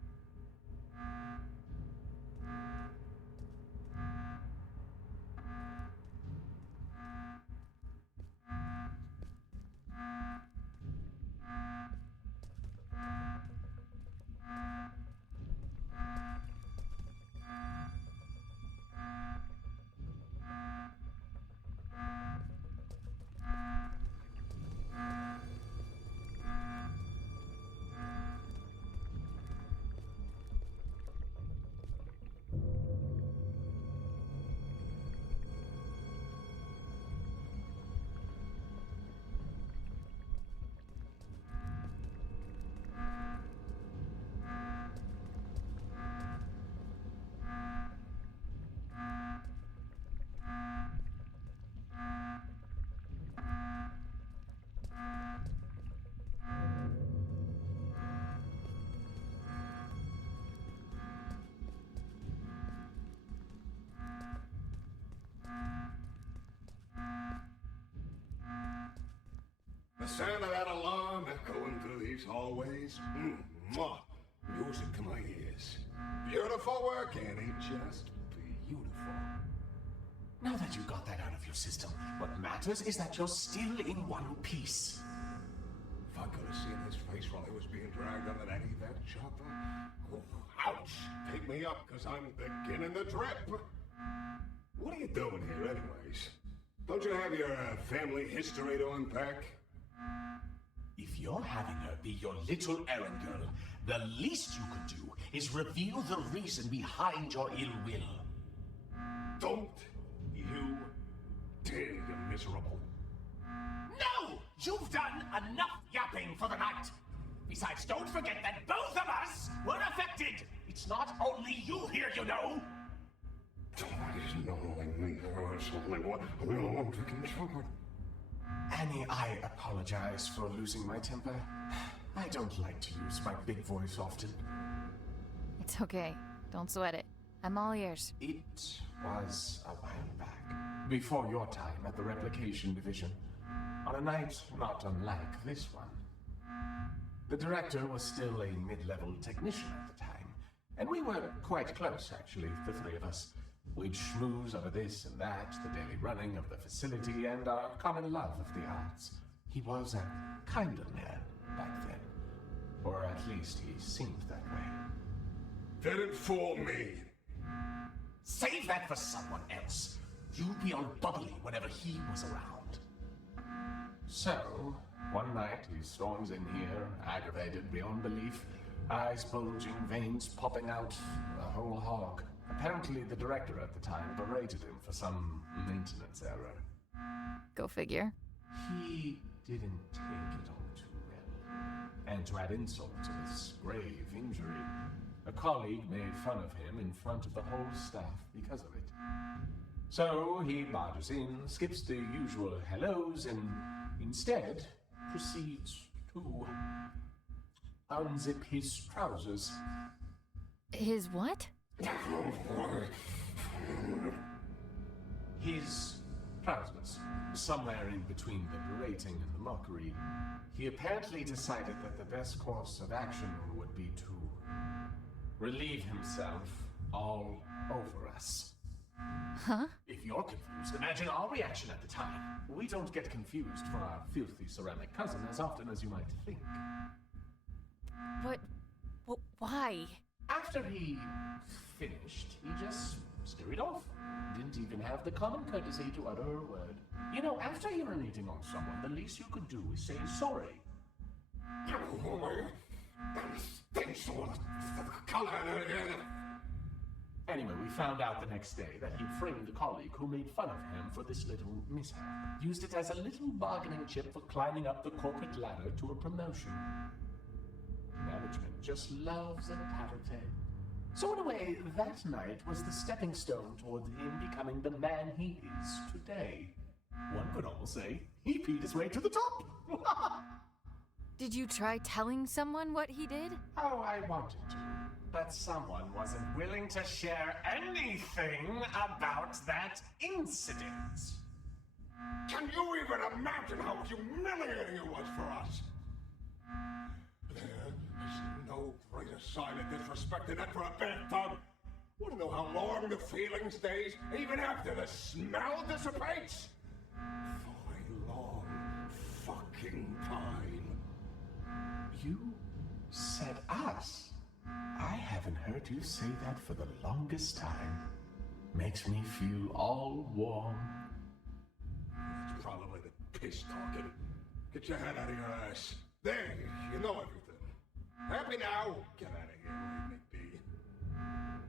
The sound of that alarm echoing through these hallways. Mwah. Music to my ears. Beautiful work, Annie. Just beautiful. Now that you got that out of your system, what matters is that you're still in one piece. If I could have seen his face while he was being dragged under that evac chopper. Oh, ouch. Pick me up, because I'm beginning the drip. What are you doing here, anyways? Don't you have your family history to unpack? If you're having her be your little errand girl, the least you could do is reveal the reason behind your ill will. Don't you dare, you miserable. No! You've done enough yapping for the night! Besides, don't forget that both of us were affected! It's not only you here, you know! It's not only me, it's only one to control. Annie, I apologize for losing my temper. I don't like to use my big voice often. It's okay. Don't sweat it. I'm all ears. It was a while back, before your time at the Replication Division, on a night not unlike this one. The director was still a mid-level technician at the time, and we were quite close, actually, the three of us. We'd schmooze over this and that, the daily running of the facility, and our common love of the arts. He was a kinder man back then. Or at least he seemed that way. Didn't fool me. Save that for someone else. You'd be all bubbly whenever he was around. So, one night he storms in here, aggravated beyond belief, eyes bulging, veins popping out, a whole hog. Apparently the director at the time berated him for some maintenance error. Go figure. He didn't take it all too well. And to add insult to this grave injury, a colleague made fun of him in front of the whole staff because of it. So he barges in, skips the usual hellos, and instead proceeds to unzip his trousers. His what? His trousers. Somewhere in between the berating and the mockery, he apparently decided that the best course of action would be to relieve himself all over us. Huh? If you're confused, imagine our reaction at the time. We don't get confused for our filthy ceramic cousin as often as you might think. But why? After he finished, he just scurried off. Didn't even have the common courtesy to utter a word. You know, after urinating on someone, the least you could do is say sorry. Anyway, we found out the next day that he'd framed a colleague who made fun of him for this little mishap. Used it as a little bargaining chip for climbing up the corporate ladder to a promotion. Management just loves a tattletale. So in a way, that night was the stepping stone toward him becoming the man he is today. One could almost say he peed his way to the top. Did you try telling someone what he did? Oh, I wanted to, but someone wasn't willing to share anything about that incident. Can you even imagine how humiliating it was for us? There's no greater sign of disrespect than that for a bathtub. Wanna know how long the feeling stays, even after the smell dissipates? For a long fucking time. You said us. I haven't heard you say that for the longest time. Makes me feel all warm. It's probably the piss talking. Get your head out of your ass. There, you know everything. Happy now? Get out of here, leave me be.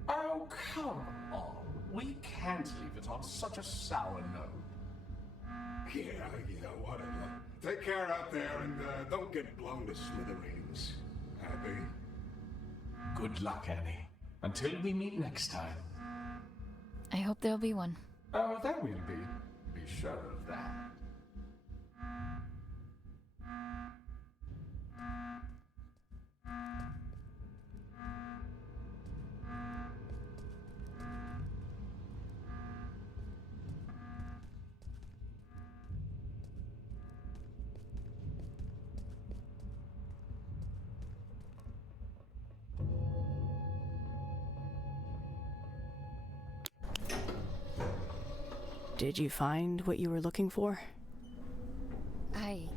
Oh, come on. We can't leave it on such a sour note. Yeah, whatever. Take care out there and don't get blown to smithereens. Happy? Good luck, Annie. Until we meet next time. I hope there'll be one. Oh, there will be. Be sure of that. Did you find what you were looking for? I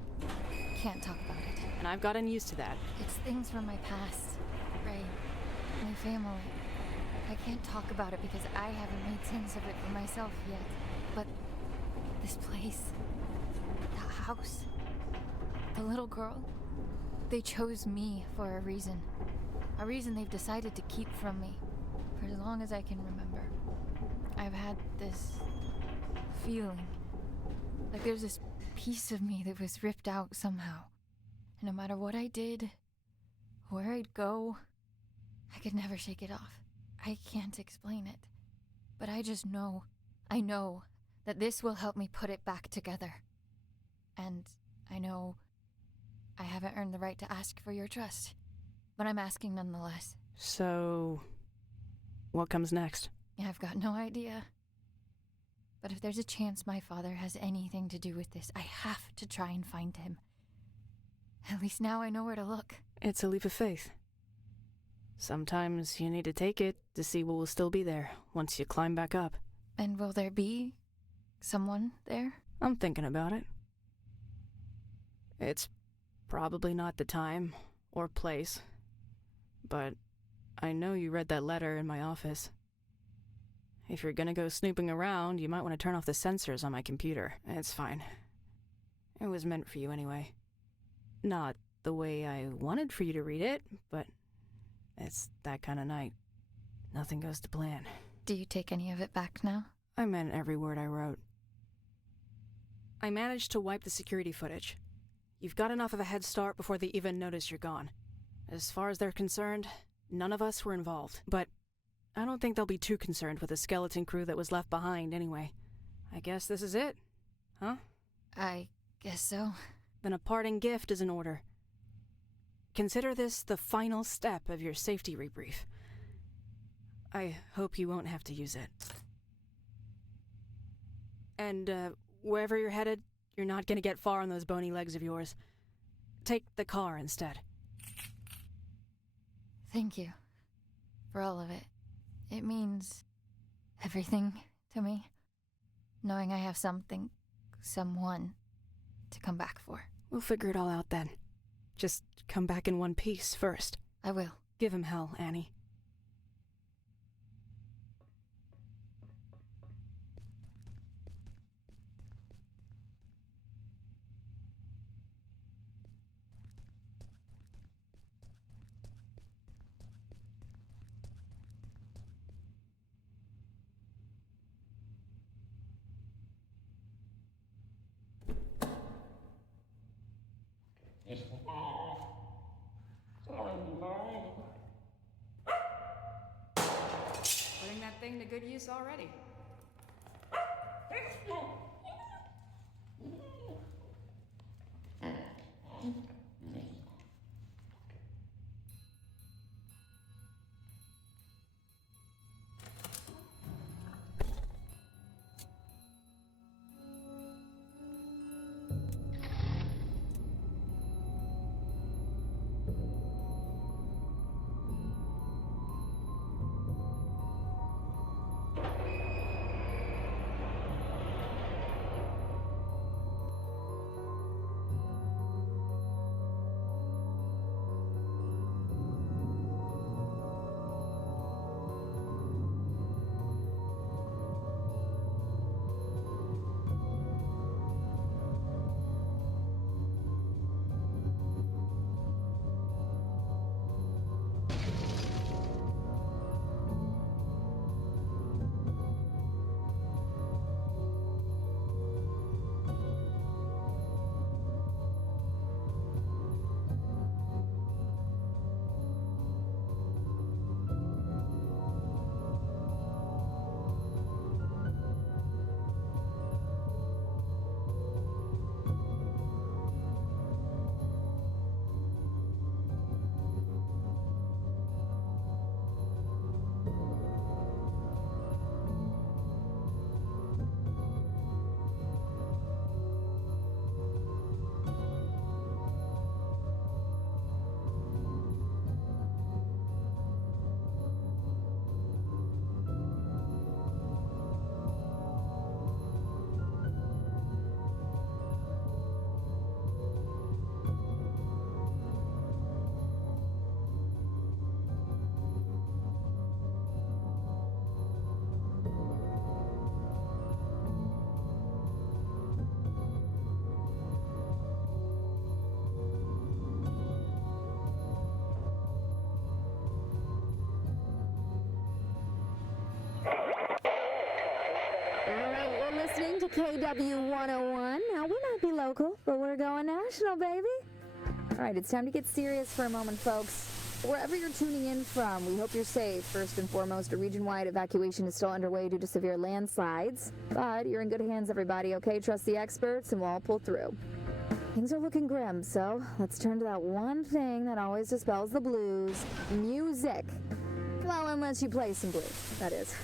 can't talk about it. And I've gotten used to that. It's things from my past, Ray, my family. I can't talk about it because I haven't made sense of it for myself yet. But this place, that house, the little girl, they chose me for a reason. A reason they've decided to keep from me for as long as I can remember. I've had this feeling like there's this piece of me that was ripped out somehow. And no matter what I did, where I'd go, I could never shake it off. I can't explain it. But I just know, I know that this will help me put it back together. And I know I haven't earned the right to ask for your trust, but I'm asking nonetheless. So, what comes next? I've got no idea. But if there's a chance my father has anything to do with this, I have to try and find him. At least now I know where to look. It's a leap of faith. Sometimes you need to take it to see what will still be there once you climb back up. And will there be someone there? I'm thinking about it. It's probably not the time or place, but I know you read that letter in my office. If you're gonna go snooping around, you might want to turn off the sensors on my computer. It's fine. It was meant for you anyway. Not the way I wanted for you to read it, but it's that kind of night. Nothing goes to plan. Do you take any of it back now? I meant every word I wrote. I managed to wipe the security footage. You've got enough of a head start before they even notice you're gone. As far as they're concerned, none of us were involved, but I don't think they'll be too concerned with the skeleton crew that was left behind anyway. I guess this is it, huh? I guess so. Then a parting gift is in order. Consider this the final step of your safety rebrief. I hope you won't have to use it. And, wherever you're headed, you're not gonna get far on those bony legs of yours. Take the car instead. Thank you. For all of it. It means everything to me. Knowing I have something, someone, to come back for. We'll figure it all out then. Just come back in one piece first. I will. Give him hell, Annie. Putting that thing to good use already. Listening to KW 101. Now, we might be local, but we're going national, baby. All right, it's time to get serious for a moment, folks. Wherever you're tuning in from, we hope you're safe. First and foremost, a region-wide evacuation is still underway due to severe landslides. But you're in good hands, everybody, okay? Trust the experts, and we'll all pull through. Things are looking grim, so let's turn to that one thing that always dispels the blues. Music. Well, unless you play some blues, that is.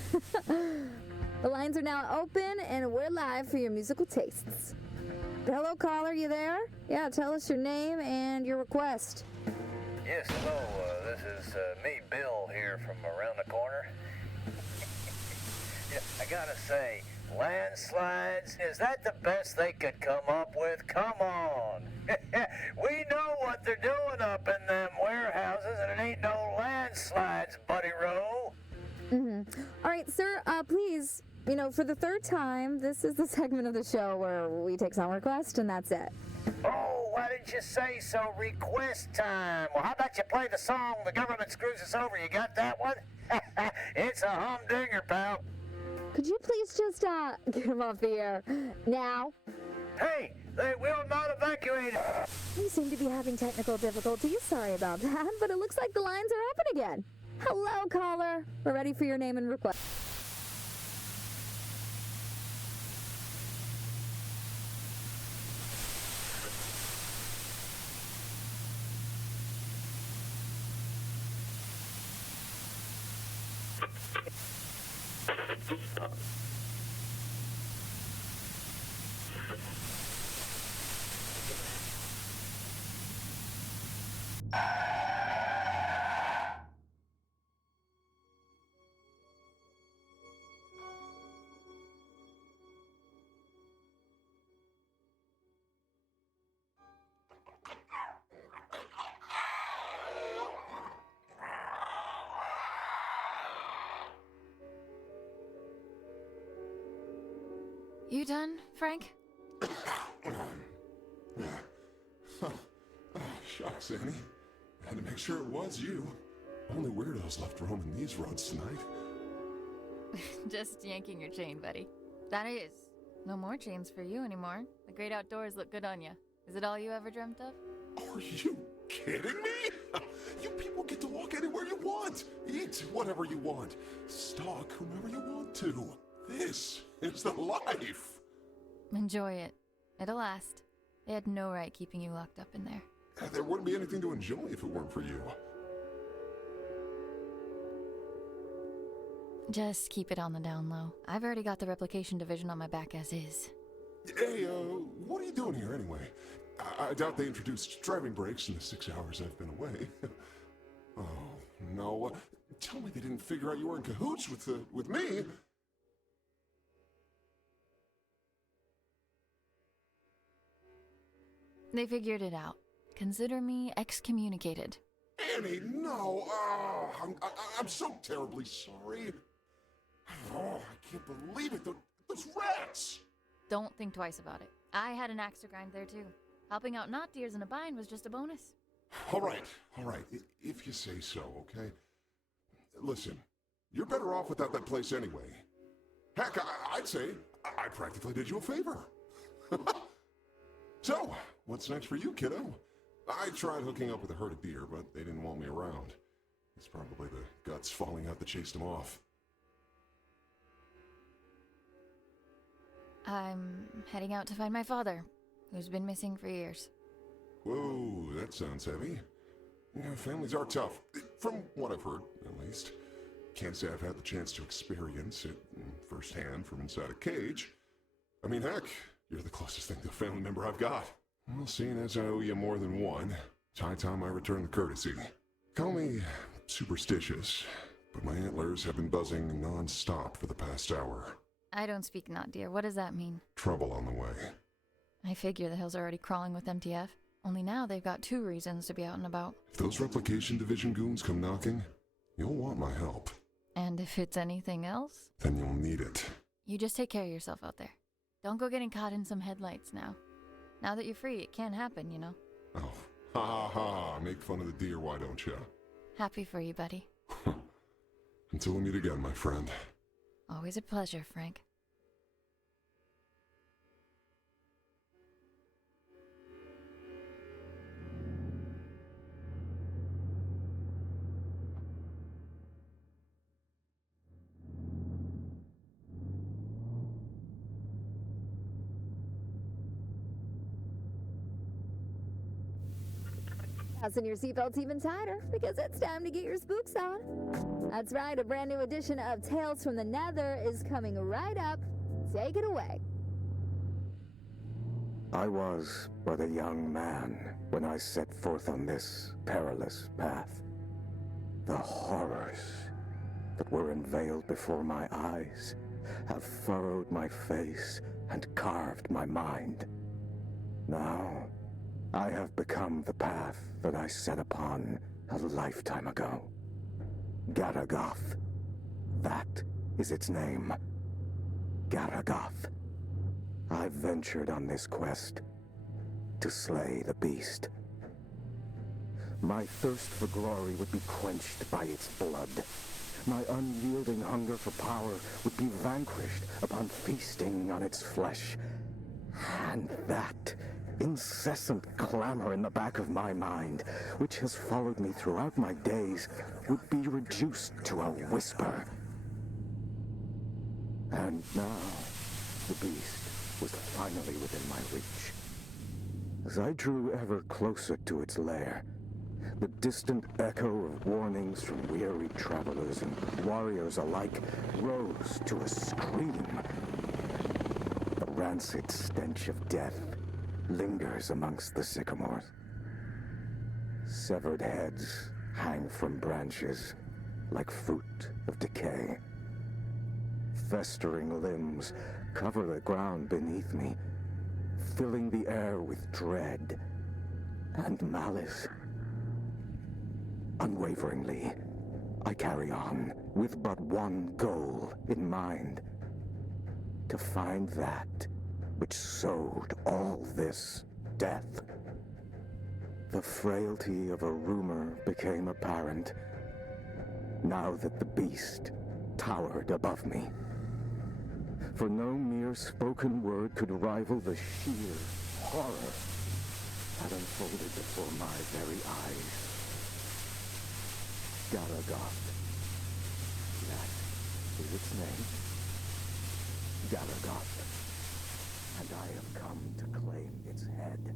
The lines are now open, and we're live for your musical tastes. Hello, caller, you there? Yeah, tell us your name and your request. Yes, hello, this is me, Bill, here from around the corner. Yeah, I gotta say, landslides, is that the best they could come up with? Come on. We know what they're doing up in them warehouses, and it ain't no landslides, Buddy Rowe. All right, sir, please, for the third time, this is the segment of the show where we take song requests and that's it. Oh, why didn't you say so? Request time. Well, how about you play the song The Government Screws Us Over? You got that one? It's a humdinger, pal. Could you please just, get him off the air now? Hey, they will not evacuate. We seem to be having technical difficulties. Sorry about that, but it looks like the lines are open again. Hello, caller. We're ready for your name and request. You done, Frank? Shucks, Annie. Had to make sure it was you. Only weirdos left roaming these roads tonight. Just yanking your chain, buddy. That is. No more chains for you anymore. The great outdoors look good on you. Is it all you ever dreamt of? Are you kidding me? You people get to walk anywhere you want. Eat whatever you want. Stalk whomever you want to. This is the life. Enjoy it. It'll last. They had no right keeping you locked up in there. There wouldn't be anything to enjoy if it weren't for you. Just keep it on the down low. I've already got the replication division on my back as is. Hey, what are you doing here anyway? I doubt they introduced driving brakes in the 6 hours I've been away. Oh, no. Tell me they didn't figure out you were in cahoots with me. They figured it out. Consider me excommunicated. Annie, no. Oh, I'm so terribly sorry. Oh, I can't believe it. Those rats. Don't think twice about it. I had an axe to grind there too. Helping out not deers in a bind was just a bonus. All right. If you say so, okay? Listen, you're better off without that place anyway. Heck, I'd say I practically did you a favor. So, what's next for you, kiddo? I tried hooking up with a herd of deer, but they didn't want me around. It's probably the guts falling out that chased them off. I'm heading out to find my father, who's been missing for years. Whoa, that sounds heavy. Yeah, families are tough, from what I've heard, at least. Can't say I've had the chance to experience it firsthand from inside a cage. I mean, heck, you're the closest thing to a family member I've got. Well, seeing as I owe you more than one, it's high time I return the courtesy. Call me superstitious, but my antlers have been buzzing non-stop for the past hour. I don't speak not deer. What does that mean? Trouble on the way. I figure the hills are already crawling with MTF. Only now they've got 2 reasons to be out and about. If those replication division goons come knocking, you'll want my help. And if it's anything else? Then you'll need it. You just take care of yourself out there. Don't go getting caught in some headlights now. Now that you're free, it can happen, you know. Oh, ha ha ha. Make fun of the deer, why don't you? Happy for you, buddy. Until we meet again, my friend. Always a pleasure, Frank. Fasten your seatbelts even tighter, because it's time to get your spooks on. That's right, a brand new edition of Tales from the Nether is coming right up. Take it away. I was but a young man when I set forth on this perilous path. The horrors that were unveiled before my eyes have furrowed my face and carved my mind. Now, I have become the path that I set upon a lifetime ago. Gadagoth. That is its name. Garagoth, I ventured on this quest to slay the beast. My thirst for glory would be quenched by its blood. My unyielding hunger for power would be vanquished upon feasting on its flesh. And that incessant clamor in the back of my mind, which has followed me throughout my days, would be reduced to a whisper. And now, the beast was finally within my reach. As I drew ever closer to its lair, the distant echo of warnings from weary travelers and warriors alike rose to a scream. The rancid stench of death lingers amongst the sycamores. Severed heads hang from branches like fruit of decay. Festering limbs cover the ground beneath me, filling the air with dread and malice. Unwaveringly, I carry on with but one goal in mind: to find that which sowed all this death. The frailty of a rumor became apparent now that the beast towered above me. For no mere spoken word could rival the sheer horror that unfolded before my very eyes. Garagoth. That is its name. Garagoth. And I have come to claim its head.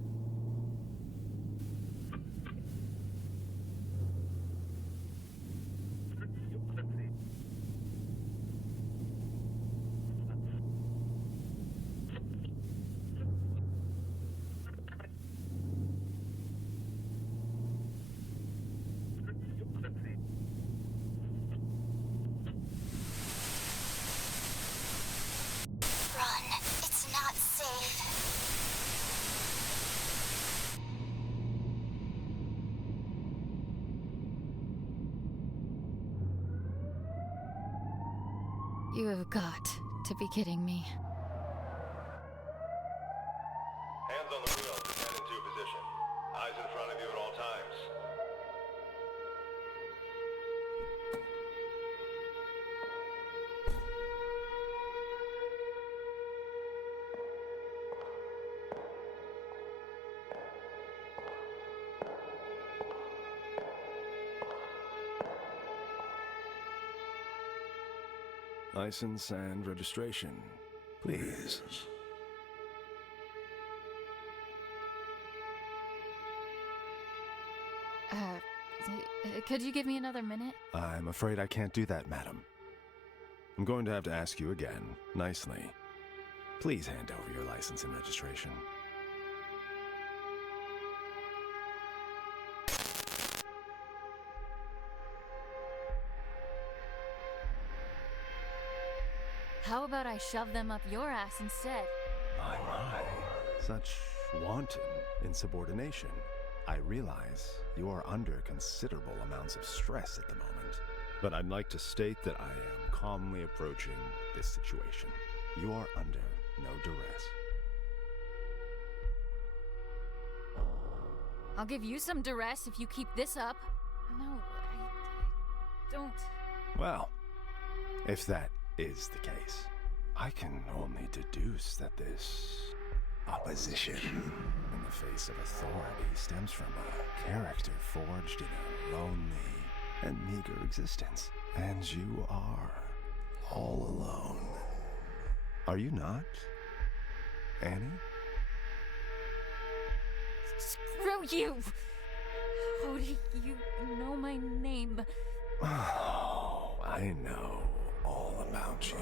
You have got to be kidding me. Hands on the wheel, descend into position. Eyes in front of you at all times. License and registration, please. Could you give me another minute? I'm afraid I can't do that, madam. I'm going to have to ask you again, nicely. Please hand over your license and registration. How about I shove them up your ass instead? My. Such wanton insubordination. I realize you are under considerable amounts of stress at the moment, but I'd like to state that I am calmly approaching this situation. You are under no duress. I'll give you some duress if you keep this up. No, I don't. Well, if that is the case, I can only deduce that this opposition in the face of authority stems from a character forged in a lonely and meager existence. And you are all alone. Are you not, Annie? Screw you! How do you know my name? Oh, I know all about you.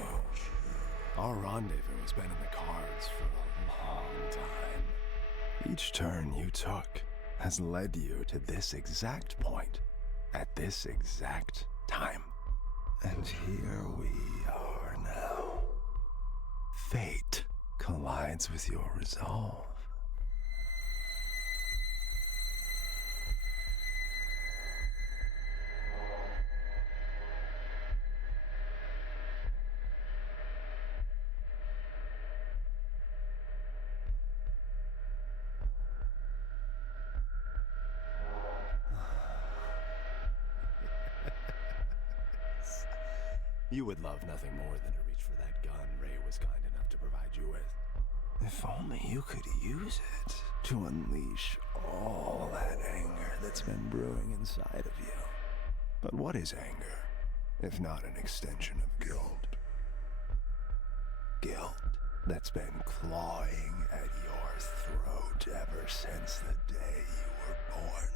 Our rendezvous has been in the cards for a long time. Each turn you took has led you to this exact point, at this exact time. And here we are now. Fate collides with your resolve. You would love nothing more than to reach for that gun Ray was kind enough to provide you with. If only you could use it to unleash all that anger that's been brewing inside of you. But what is anger, if not an extension of guilt? Guilt that's been clawing at your throat ever since the day you were born.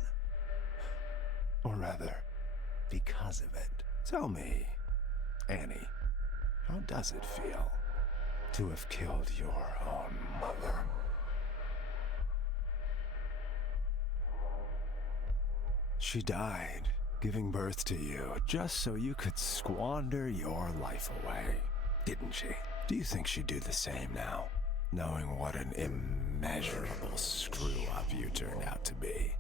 Or rather, because of it. Tell me, Annie, how does it feel to have killed your own mother? She died, giving birth to you, just so you could squander your life away, didn't she? Do you think she'd do the same now, knowing what an immeasurable screw-up you turned out to be?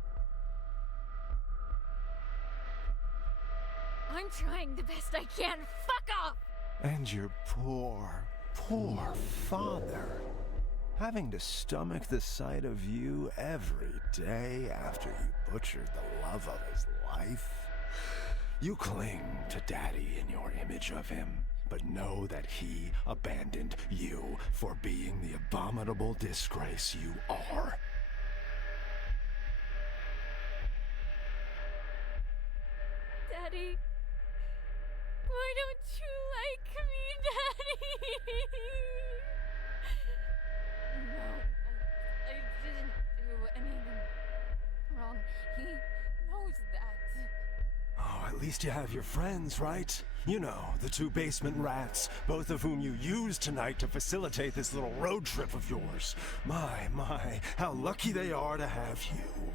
I'm trying the best I can. Fuck off! And your poor father, having to stomach the sight of you every day after you butchered the love of his life. You cling to Daddy in your image of him, but know that he abandoned you for being the abominable disgrace you are. Daddy, why don't you like me, Daddy? No, I didn't do anything wrong. He knows that. Oh, at least you have your friends, right? You know, the two basement rats, both of whom you used tonight to facilitate this little road trip of yours. My, how lucky they are to have you.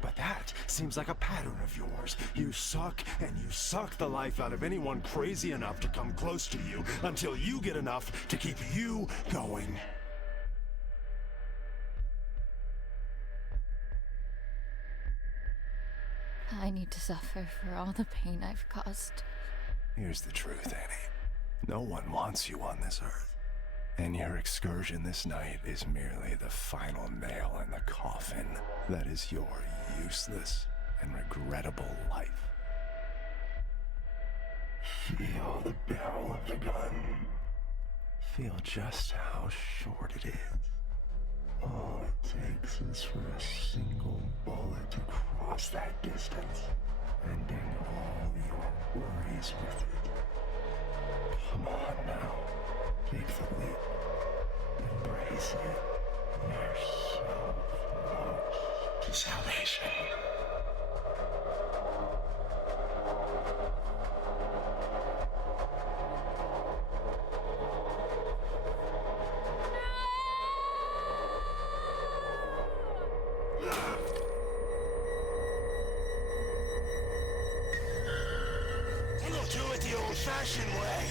But that seems like a pattern of yours. You suck, and you suck the life out of anyone crazy enough to come close to you until you get enough to keep you going. I need to suffer for all the pain I've caused. Here's the truth, Annie. No one wants you on this earth. And your excursion this night is merely the final nail in the coffin that is your useless and regrettable life. Feel the barrel of the gun. Feel just how short it is. All it takes is for a single bullet to cross that distance, ending all your worries with it. Come on now. Take the leap. Embrace it. You're so close to salvation. And they'll do it the old-fashioned way.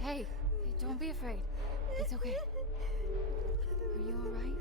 Hey, don't be afraid. It's okay. Are you alright?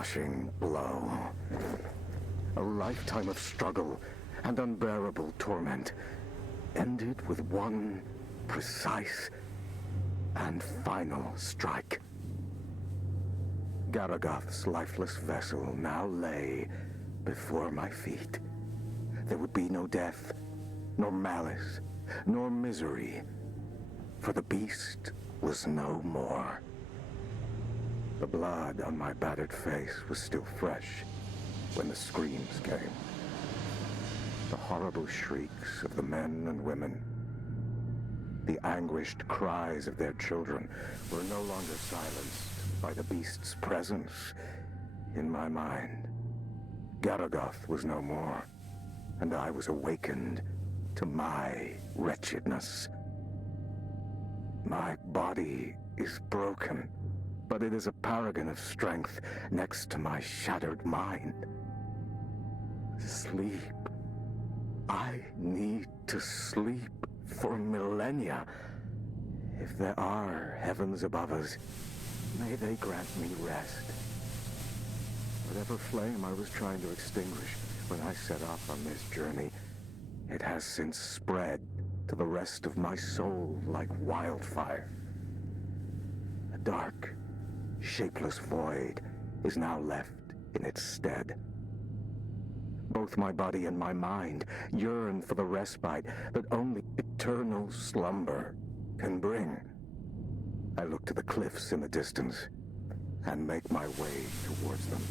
crushing blow. A lifetime of struggle and unbearable torment ended with one precise and final strike. Garagoth's lifeless vessel now lay before my feet. There would be no death, nor malice, nor misery, for the beast was no more. The blood on my battered face was still fresh when the screams came. The horrible shrieks of the men and women, the anguished cries of their children were no longer silenced by the beast's presence in my mind. Garagoth was no more, and I was awakened to my wretchedness. My body is broken, but it is a paragon of strength next to my shattered mind. Sleep. I need to sleep for millennia. If there are heavens above us, may they grant me rest. Whatever flame I was trying to extinguish when I set off on this journey, it has since spread to the rest of my soul like wildfire. A dark, shapeless void is now left in its stead. Both my body and my mind yearn for the respite that only eternal slumber can bring. I look to the cliffs in the distance and make my way towards them.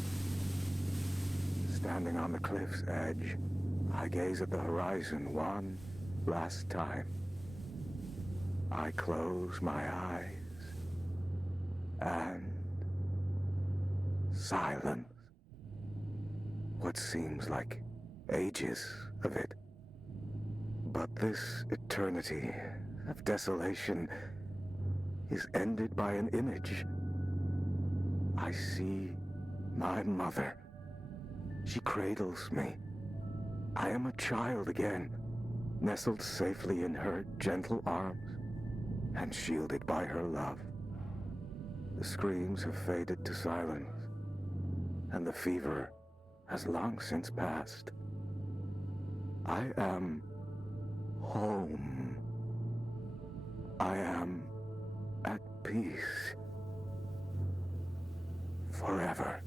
Standing on the cliff's edge, I gaze at the horizon one last time. I close my eyes and silence. What seems like ages of it. But this eternity of desolation is ended by an image. I see my mother. She cradles me. I am a child again, nestled safely in her gentle arms and shielded by her love. The screams have faded to silence, and the fever has long since passed. I am home. I am at peace. Forever.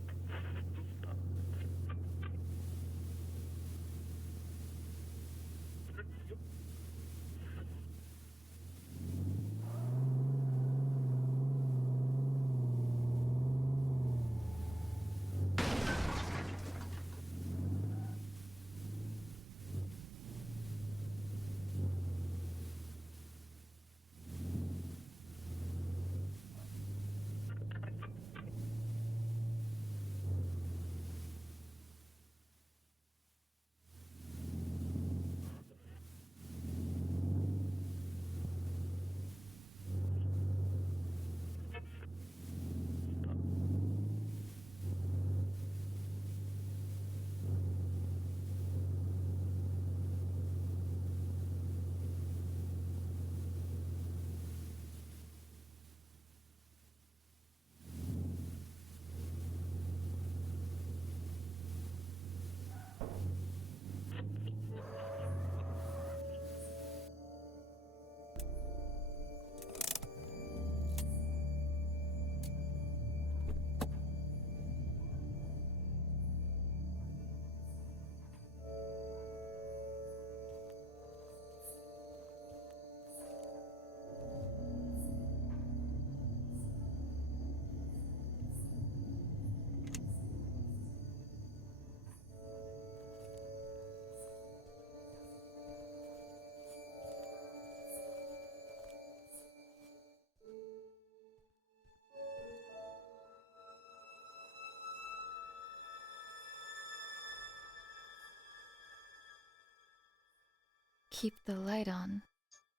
Keep the light on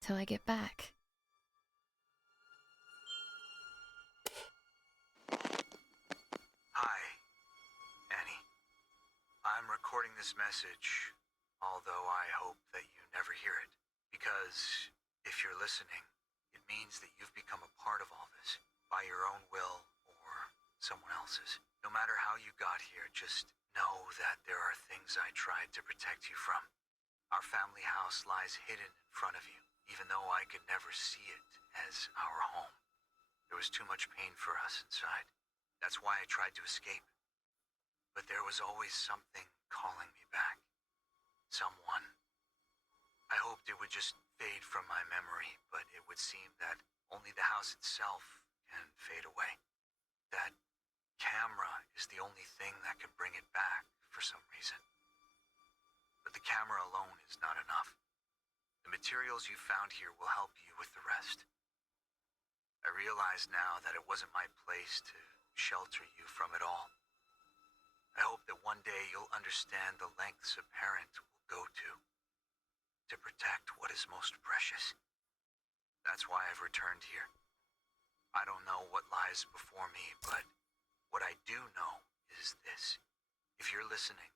till I get back. Hi, Annie. I'm recording this message, although I hope that you never hear it. Because if you're listening, it means that you've become a part of all this by your own will or someone else's. No matter how you got here, just know that there are things I tried to protect you from. Our family house lies hidden in front of you, even though I could never see it as our home. There was too much pain for us inside. That's why I tried to escape. But there was always something calling me back. Someone. I hoped it would just fade from my memory, but it would seem that only the house itself can fade away. That camera is the only thing that can bring it back for some reason. But the camera alone is not enough. The materials you found here will help you with the rest. I realize now that it wasn't my place to shelter you from it all. I hope that one day you'll understand the lengths a parent will go to protect what is most precious. That's why I've returned here. I don't know what lies before me, but what I do know is this. If you're listening,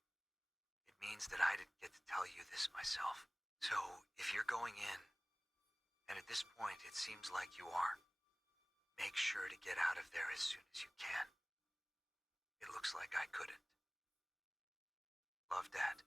it means that I didn't get to tell you this myself. So, if you're going in, and at this point it seems like you are, make sure to get out of there as soon as you can. It looks like I couldn't. Love, Dad.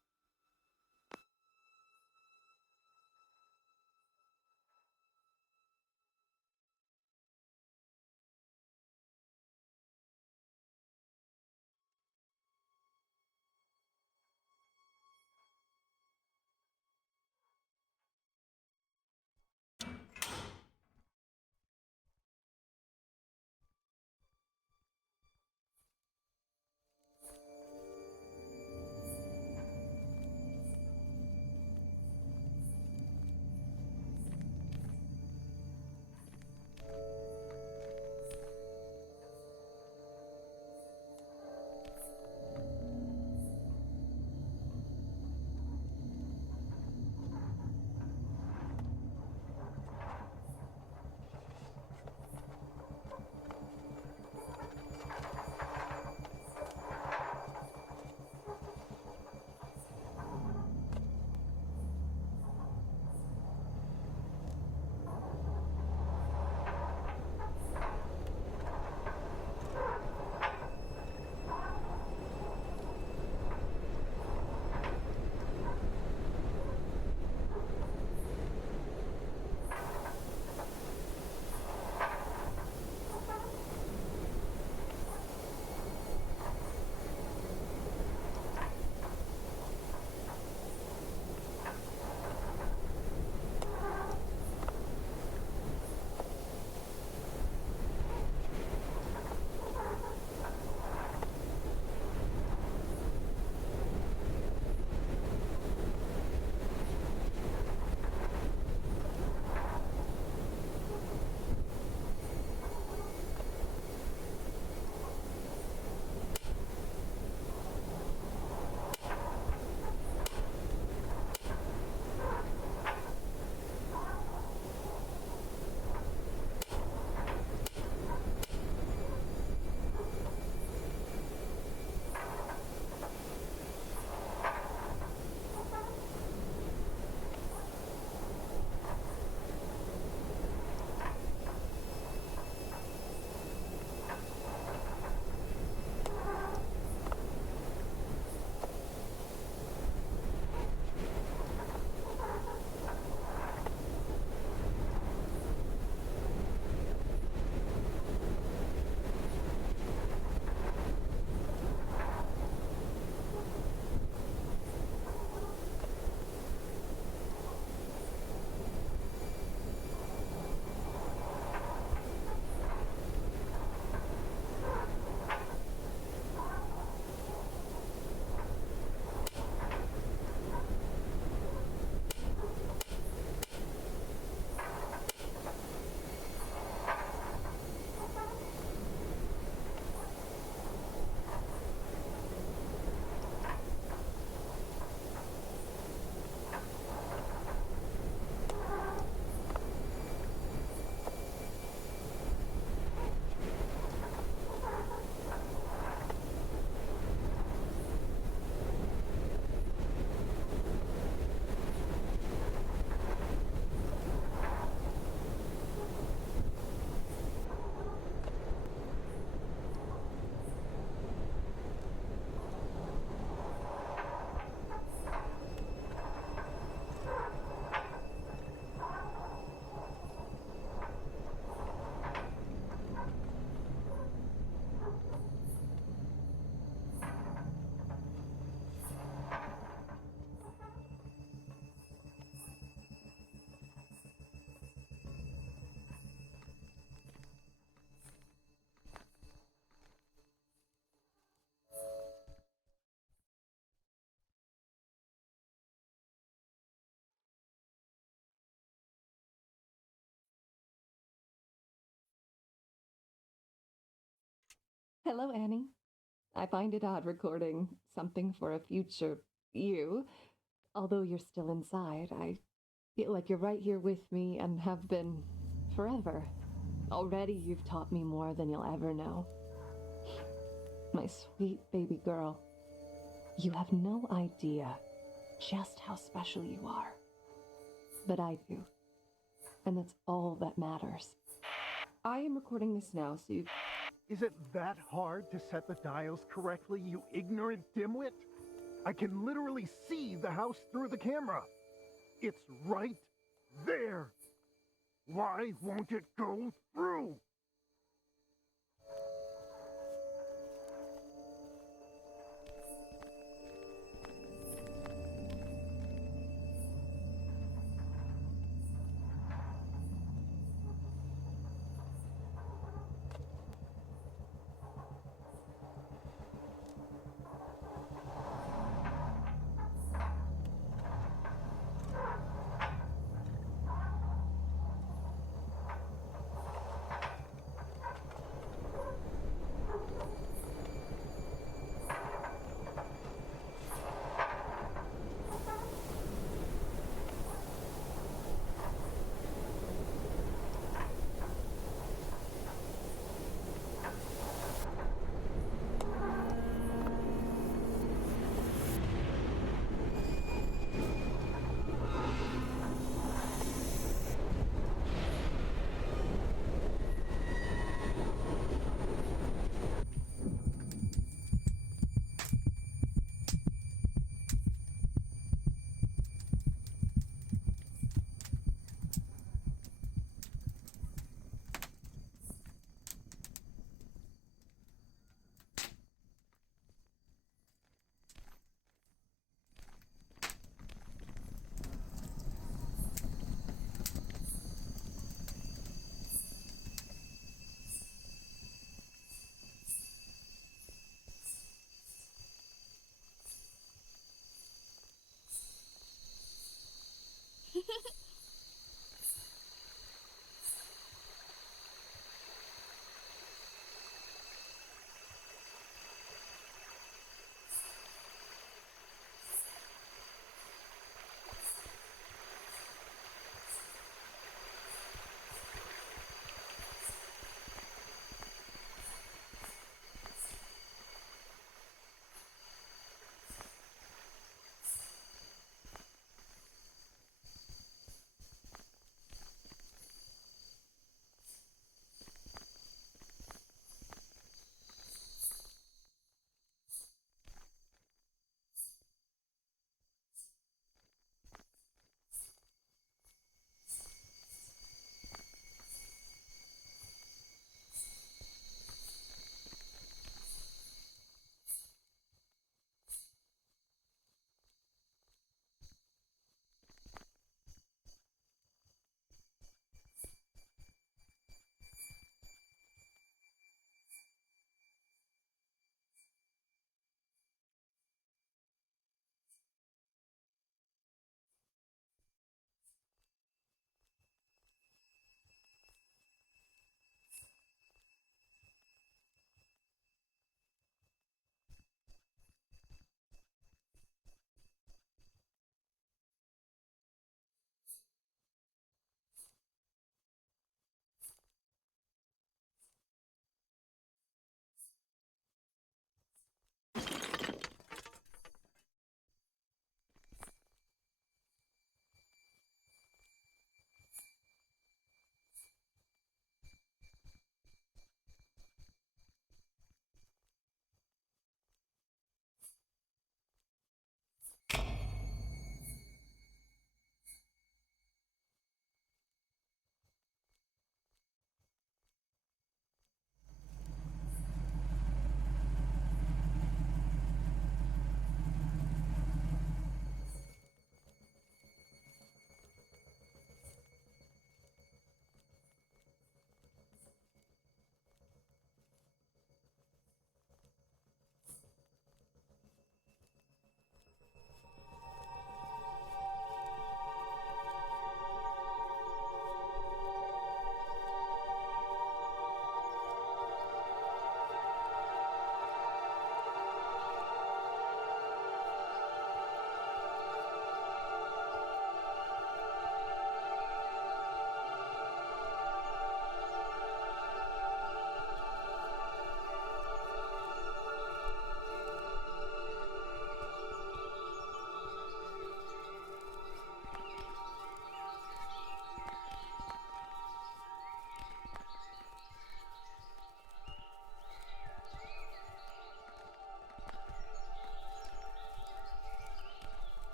Hello, Annie. I find it odd recording something for a future you. Although you're still inside, I feel like you're right here with me and have been forever. Already you've taught me more than you'll ever know. My sweet baby girl, you have no idea just how special you are. But I do. And that's all that matters. I am recording this now, so you... Is it that hard to set the dials correctly, you ignorant dimwit? I can literally see the house through the camera. It's right there. Why won't it go through?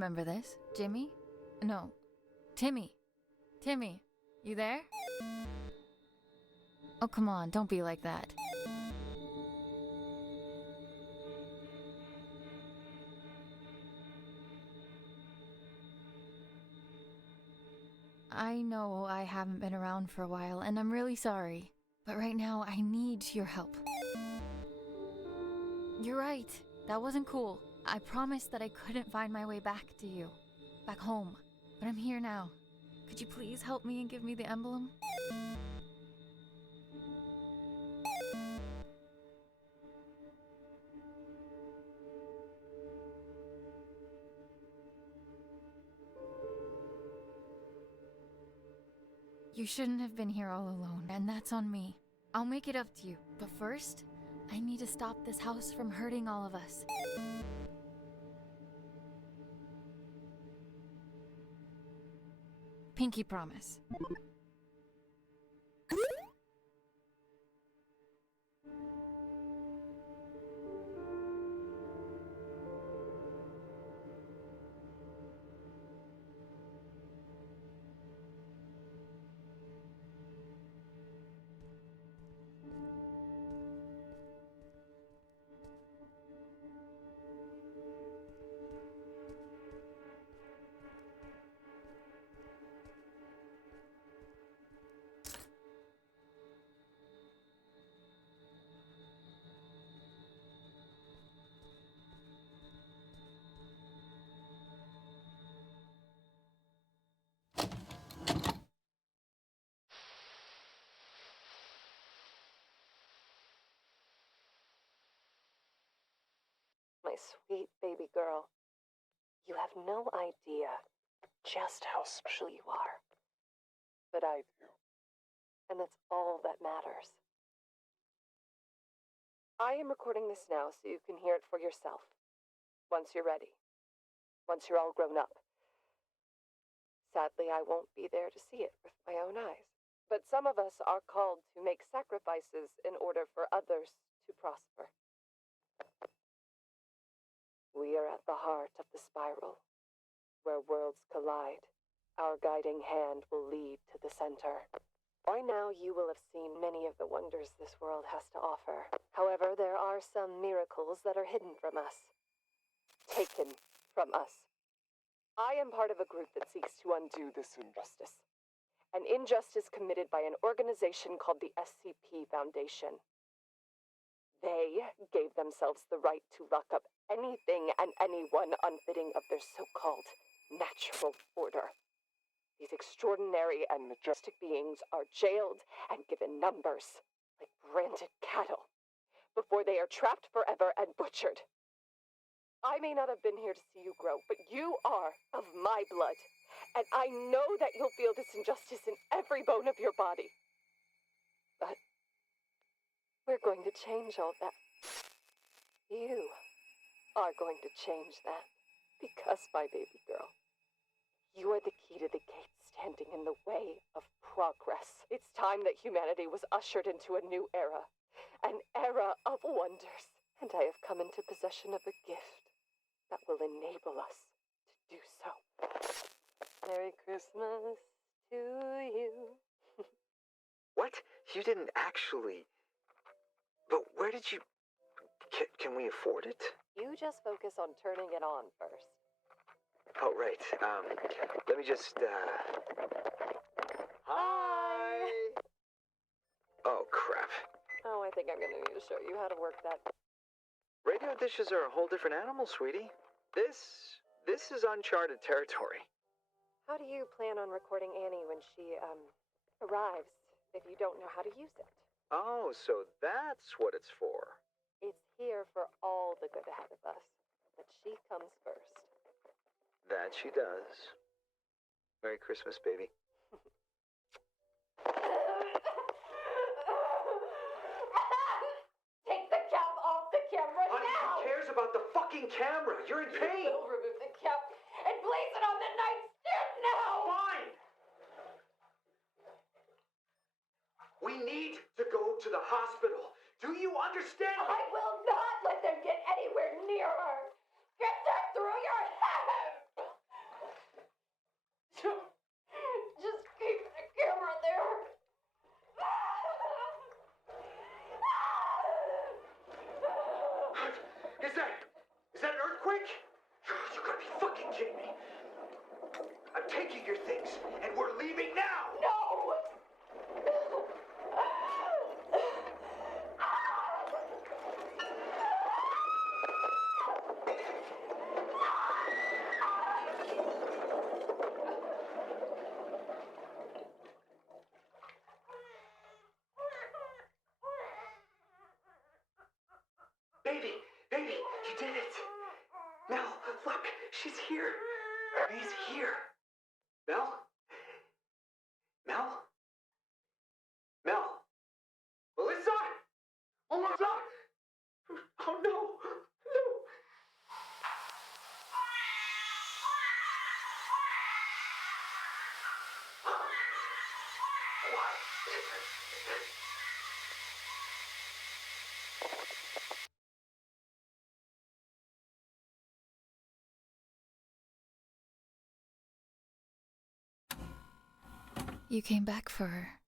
remember this. Jimmy? No. Timmy. Timmy, you there? Oh, come on, don't be like that. I know I haven't been around for a while, and I'm really sorry. But right now, I need your help. You're right. That wasn't cool. I promised that I couldn't find my way back to you. Back home. But I'm here now. Could you please help me and give me the emblem? You shouldn't have been here all alone, and that's on me. I'll make it up to you. But first, I need to stop this house from hurting all of us. Pinky promise. My sweet baby girl, you have no idea just how special you are. But I do. And that's all that matters. I am recording this now so you can hear it for yourself. Once you're ready. Once you're all grown up. Sadly, I won't be there to see it with my own eyes. But some of us are called to make sacrifices in order for others to prosper. We are at the heart of the spiral, where worlds collide. Our guiding hand will lead to the center. By now, you will have seen many of the wonders this world has to offer. However, there are some miracles that are hidden from us. Taken from us. I am part of a group that seeks to undo this injustice. An injustice committed by an organization called the SCP Foundation. They gave themselves the right to lock up anything and anyone unfitting of their so-called natural order. These extraordinary and majestic beings are jailed and given numbers, like branded cattle, before they are trapped forever and butchered. I may not have been here to see you grow, but you are of my blood, and I know that you'll feel this injustice in every bone of your body. But we're going to change all that. You are going to change that. Because, my baby girl, you are the key to the gate standing in the way of progress. It's time that humanity was ushered into a new era. An era of wonders. And I have come into possession of a gift that will enable us to do so. Merry Christmas to you. What? You didn't actually... But where did you... Can we afford it? You just focus on turning it on first. Oh, right. Let me just, Hi! Oh, crap. Oh, I think I'm gonna need to show you how to work that. Radio dishes are a whole different animal, sweetie. This is uncharted territory. How do you plan on recording Annie when she, arrives, if you don't know how to use it? Oh, so that's what it's for. It's here for all the good ahead of us, but she comes first. That she does. Merry Christmas, baby. Take the cap off the camera Honey, now! who cares about the fucking camera? You're in pain! You will remove the cap and place it on the nightstand now! Fine! We need to go to the hospital. Do you understand me? I will not let them get anywhere near her! Get that through your head! Is that an earthquake? You gotta be fucking kidding me. I'm taking your things, and we're leaving now! No! Baby, you did it! Mel, look, she's here. She's here. Mel? Mel? Mel? Melissa? Melissa! Oh no! No! What? You came back for her.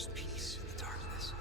There's peace in the darkness.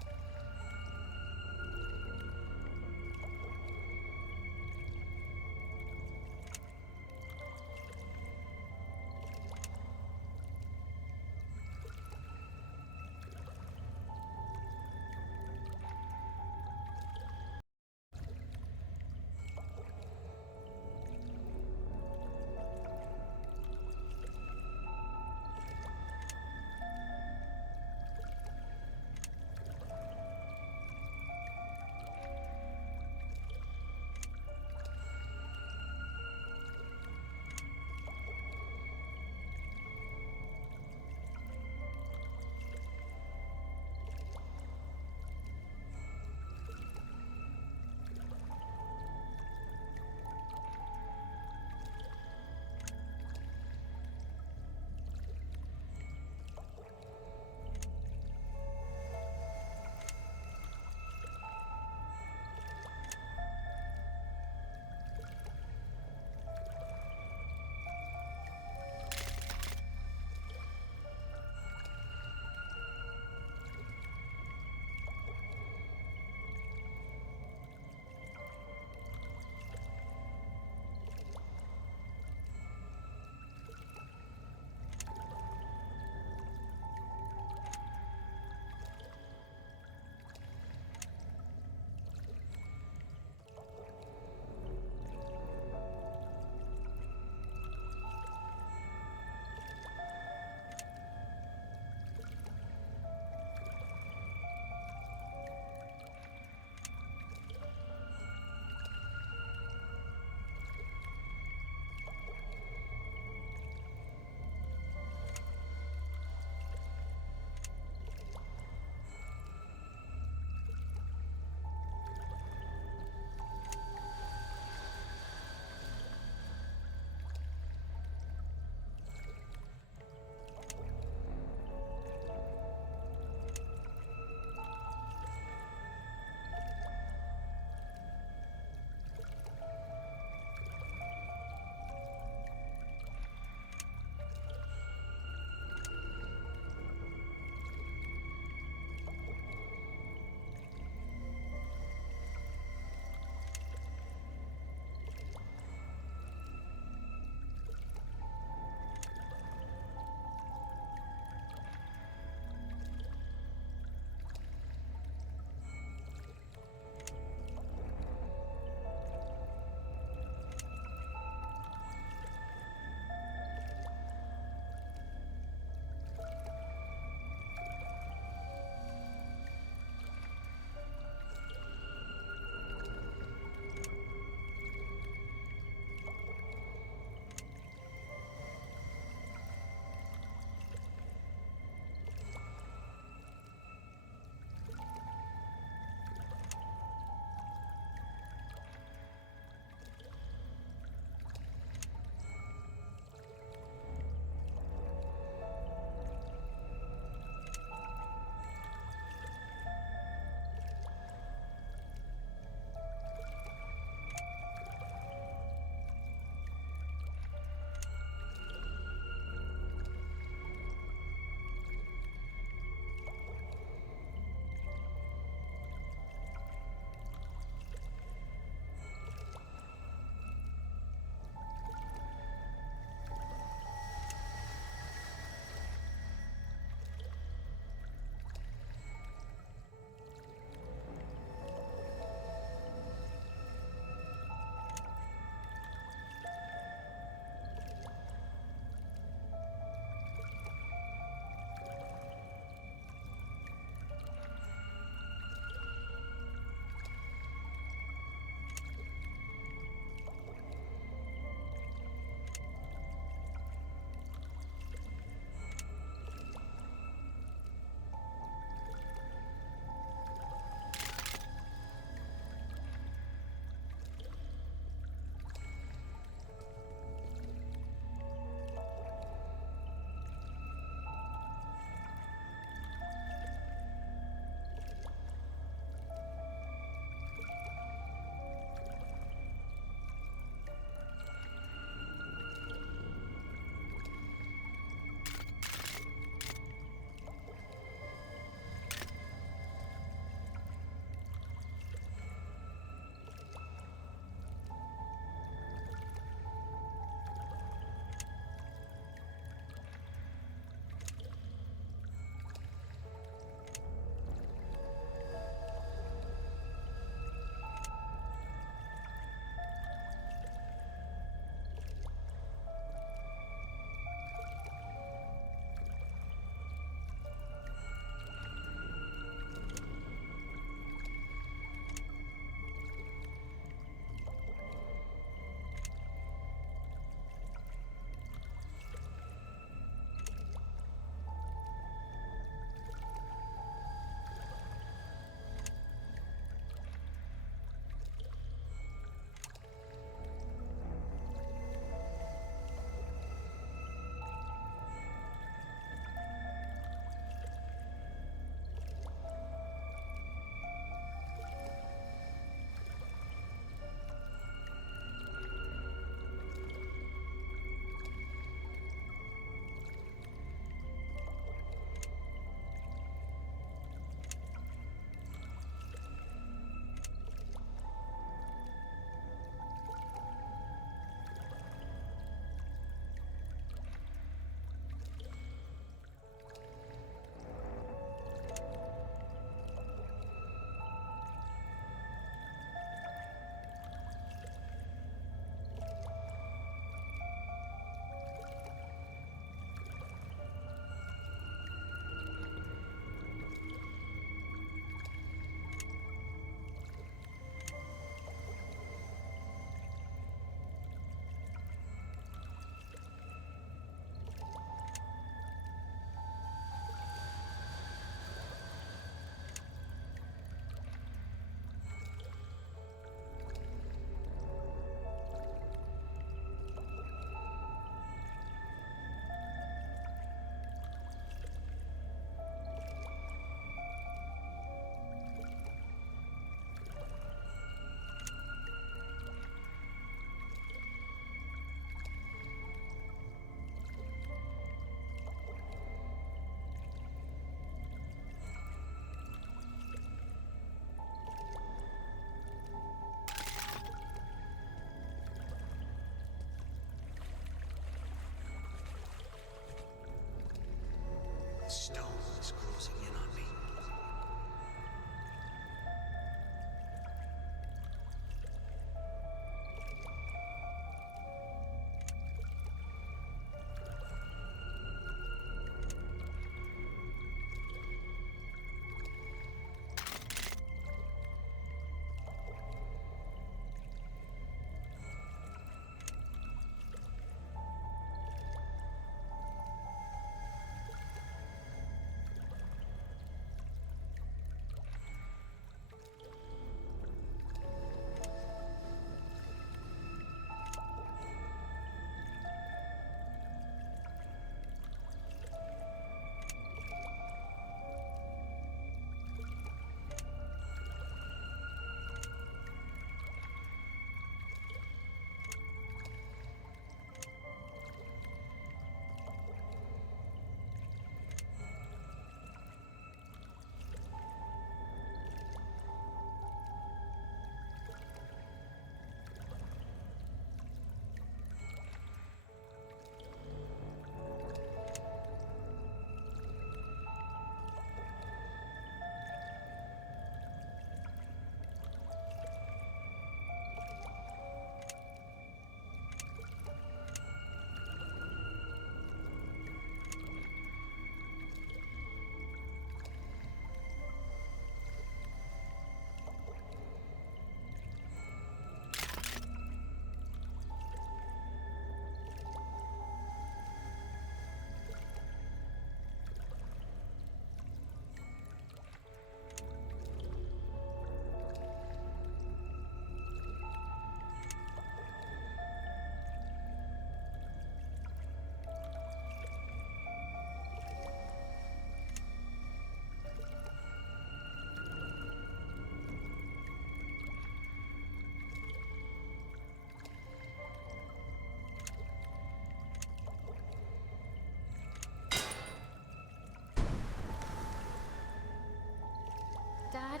Dad,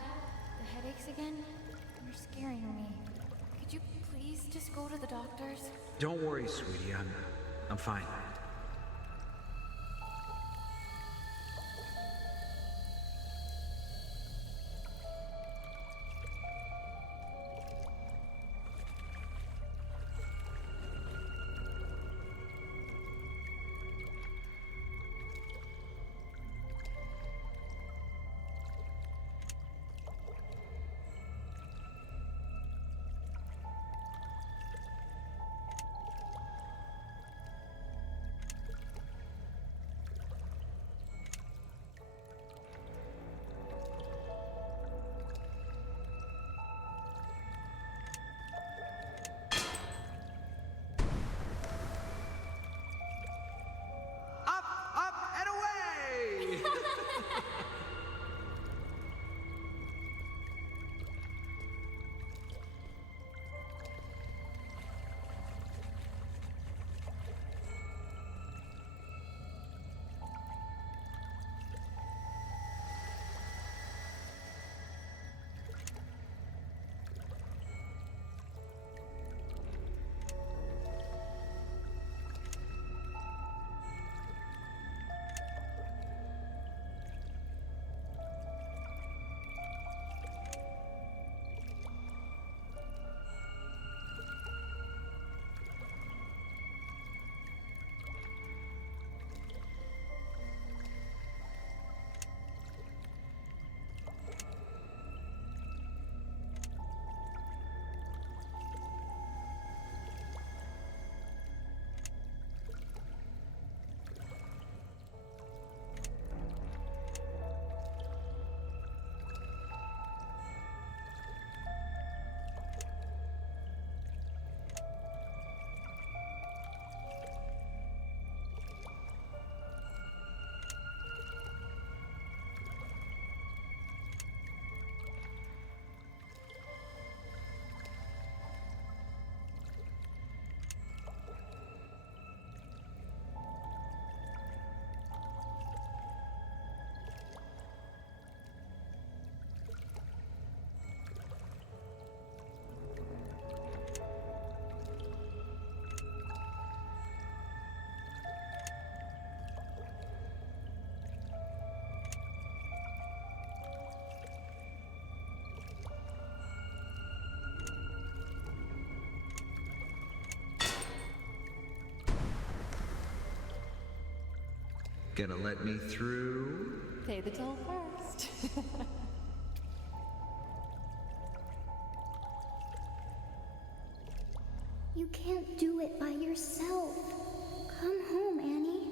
the headaches again? You're scaring me. Could you please just go to the doctor's? Don't worry, sweetie. I'm fine. Gonna let me through? Pay the toll first. You can't do it by yourself. Come home, Annie.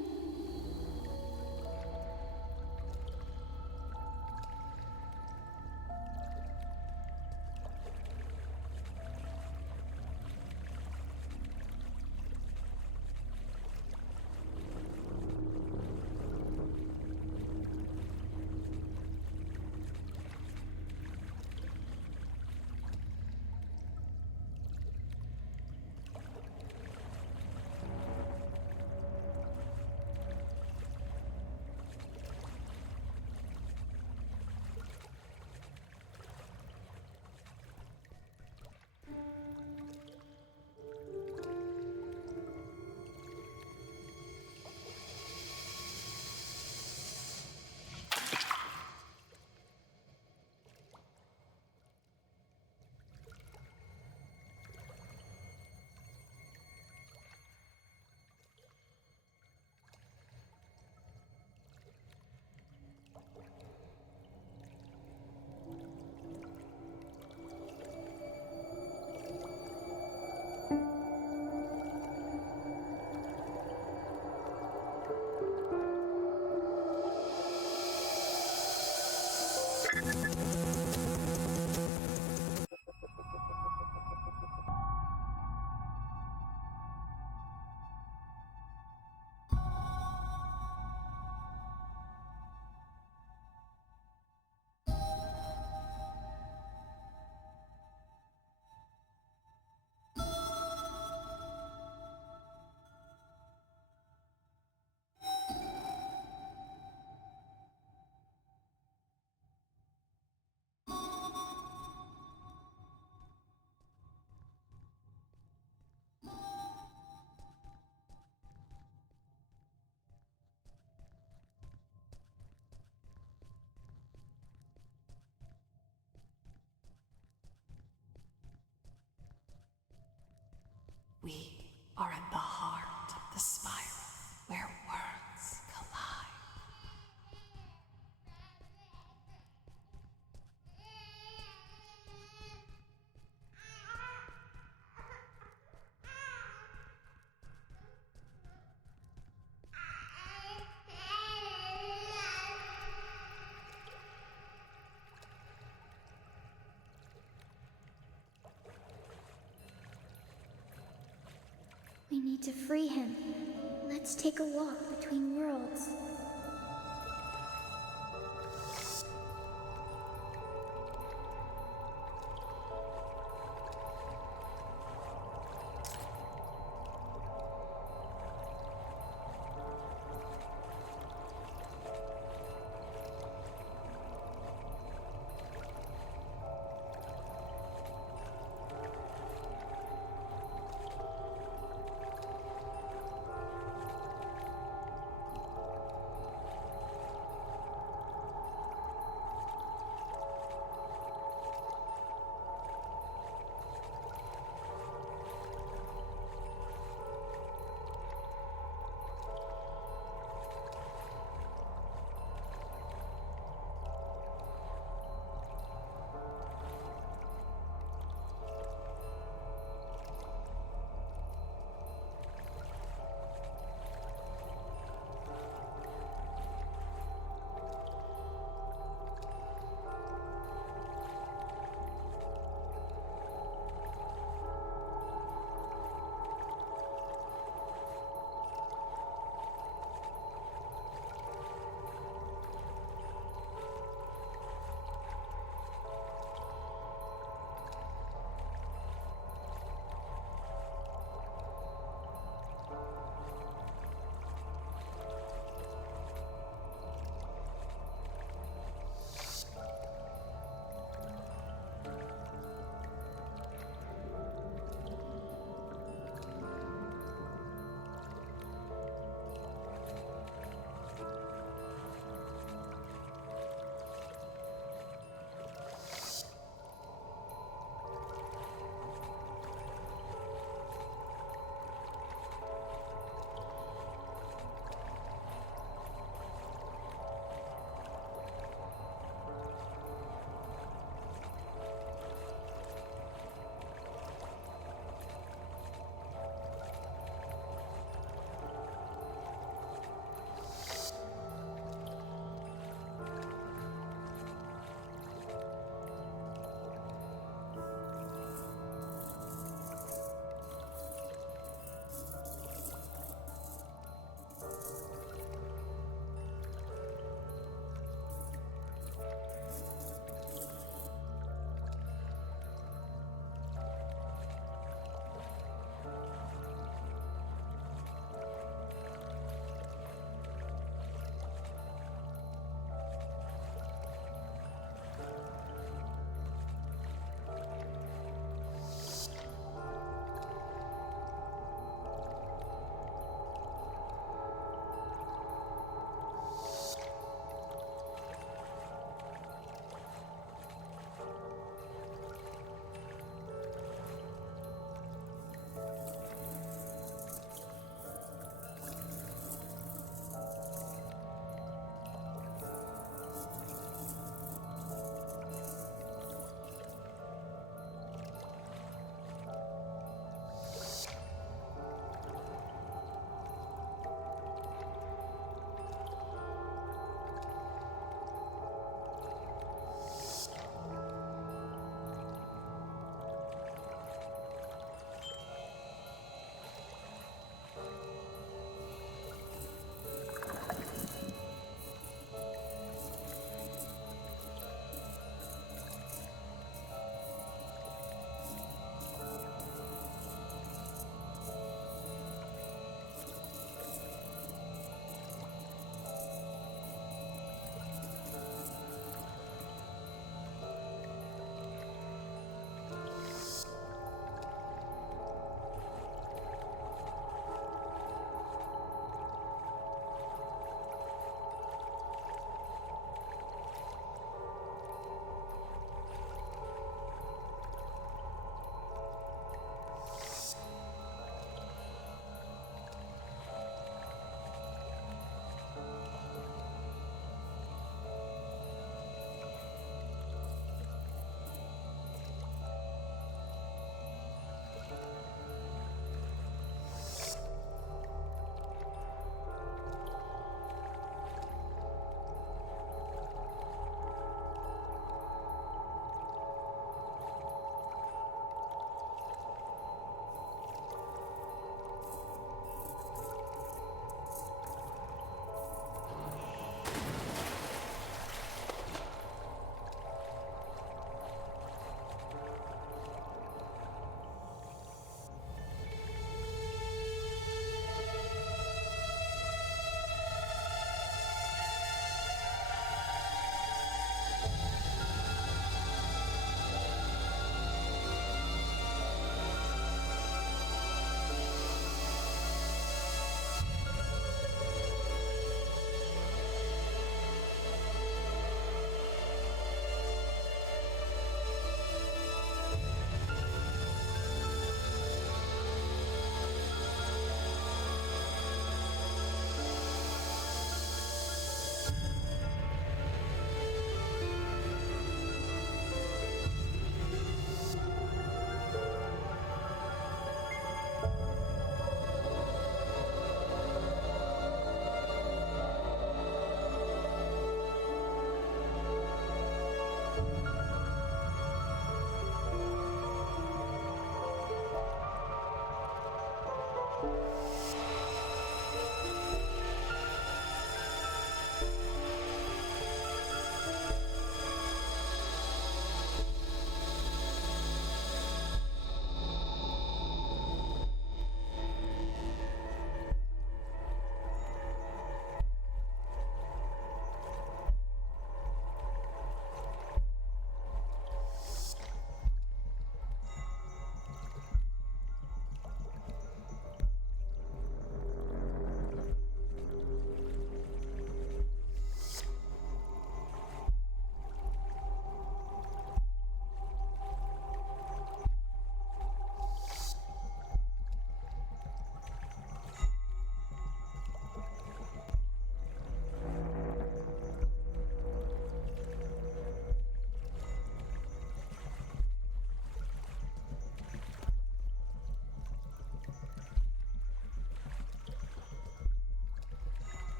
We need to free him. Let's take a walk between worlds.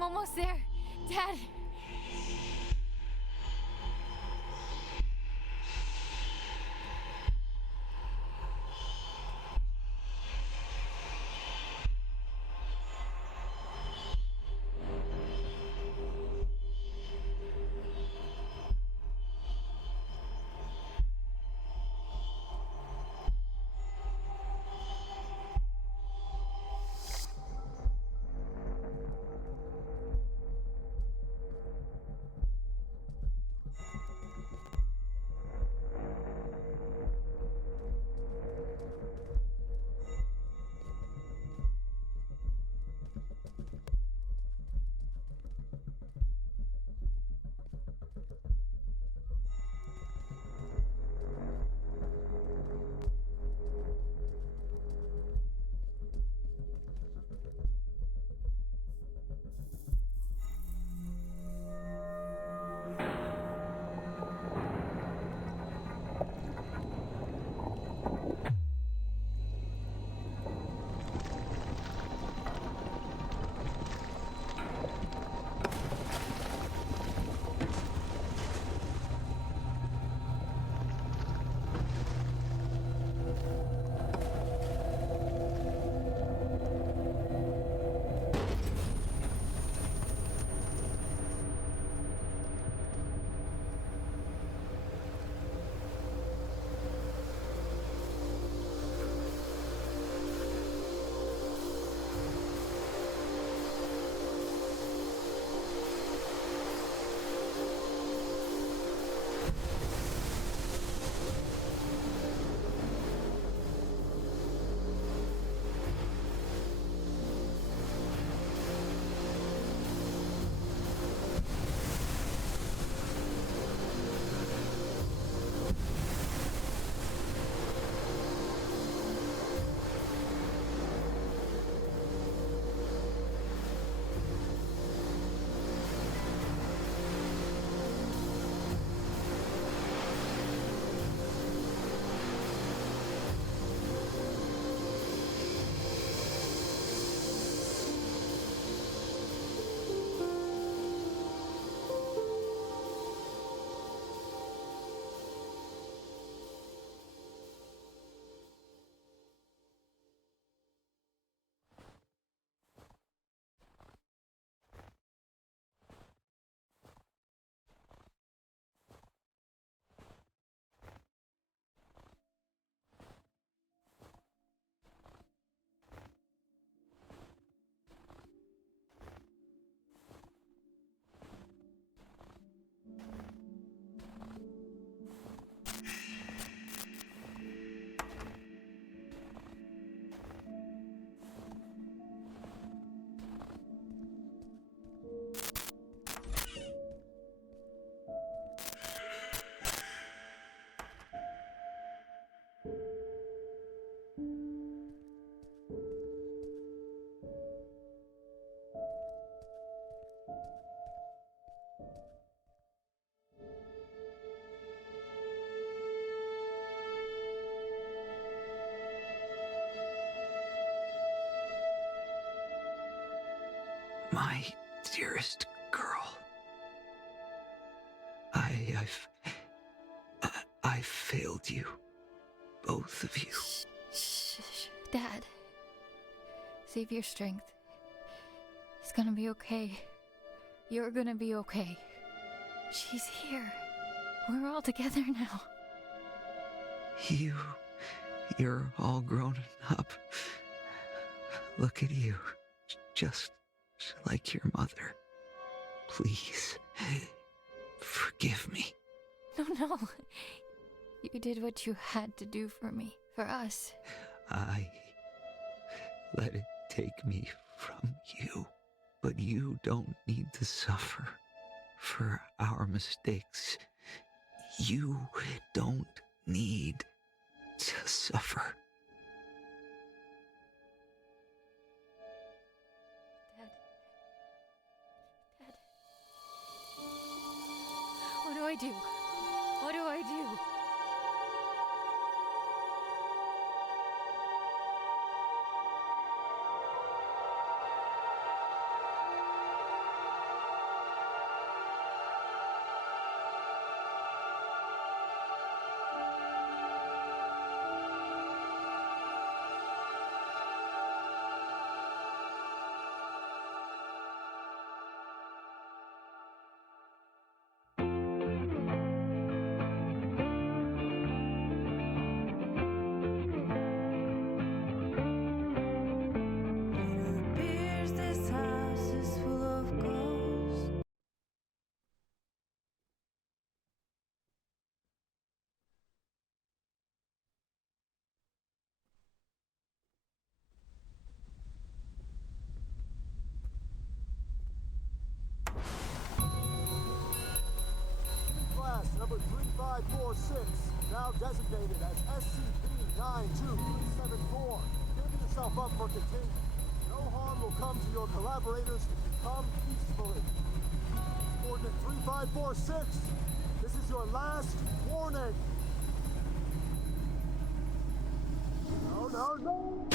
I'm almost there. Dad. My dearest girl. I've failed you. Both of you. Shh. Dad. Save your strength. It's gonna be okay. You're gonna be okay. She's here. We're all together now. You're all grown up. Look at you. Just like your mother. Please, forgive me. No. You did what you had to do for me, for us. I let it take me from you, but you don't need to suffer for our mistakes. You don't need to suffer. Dad. What do I do? What do I do? 3546, now designated as SCP-92374. Give yourself up for containment. No harm will come to your collaborators if you come peacefully. Coordinate 3546, this is your last warning. No, no, no!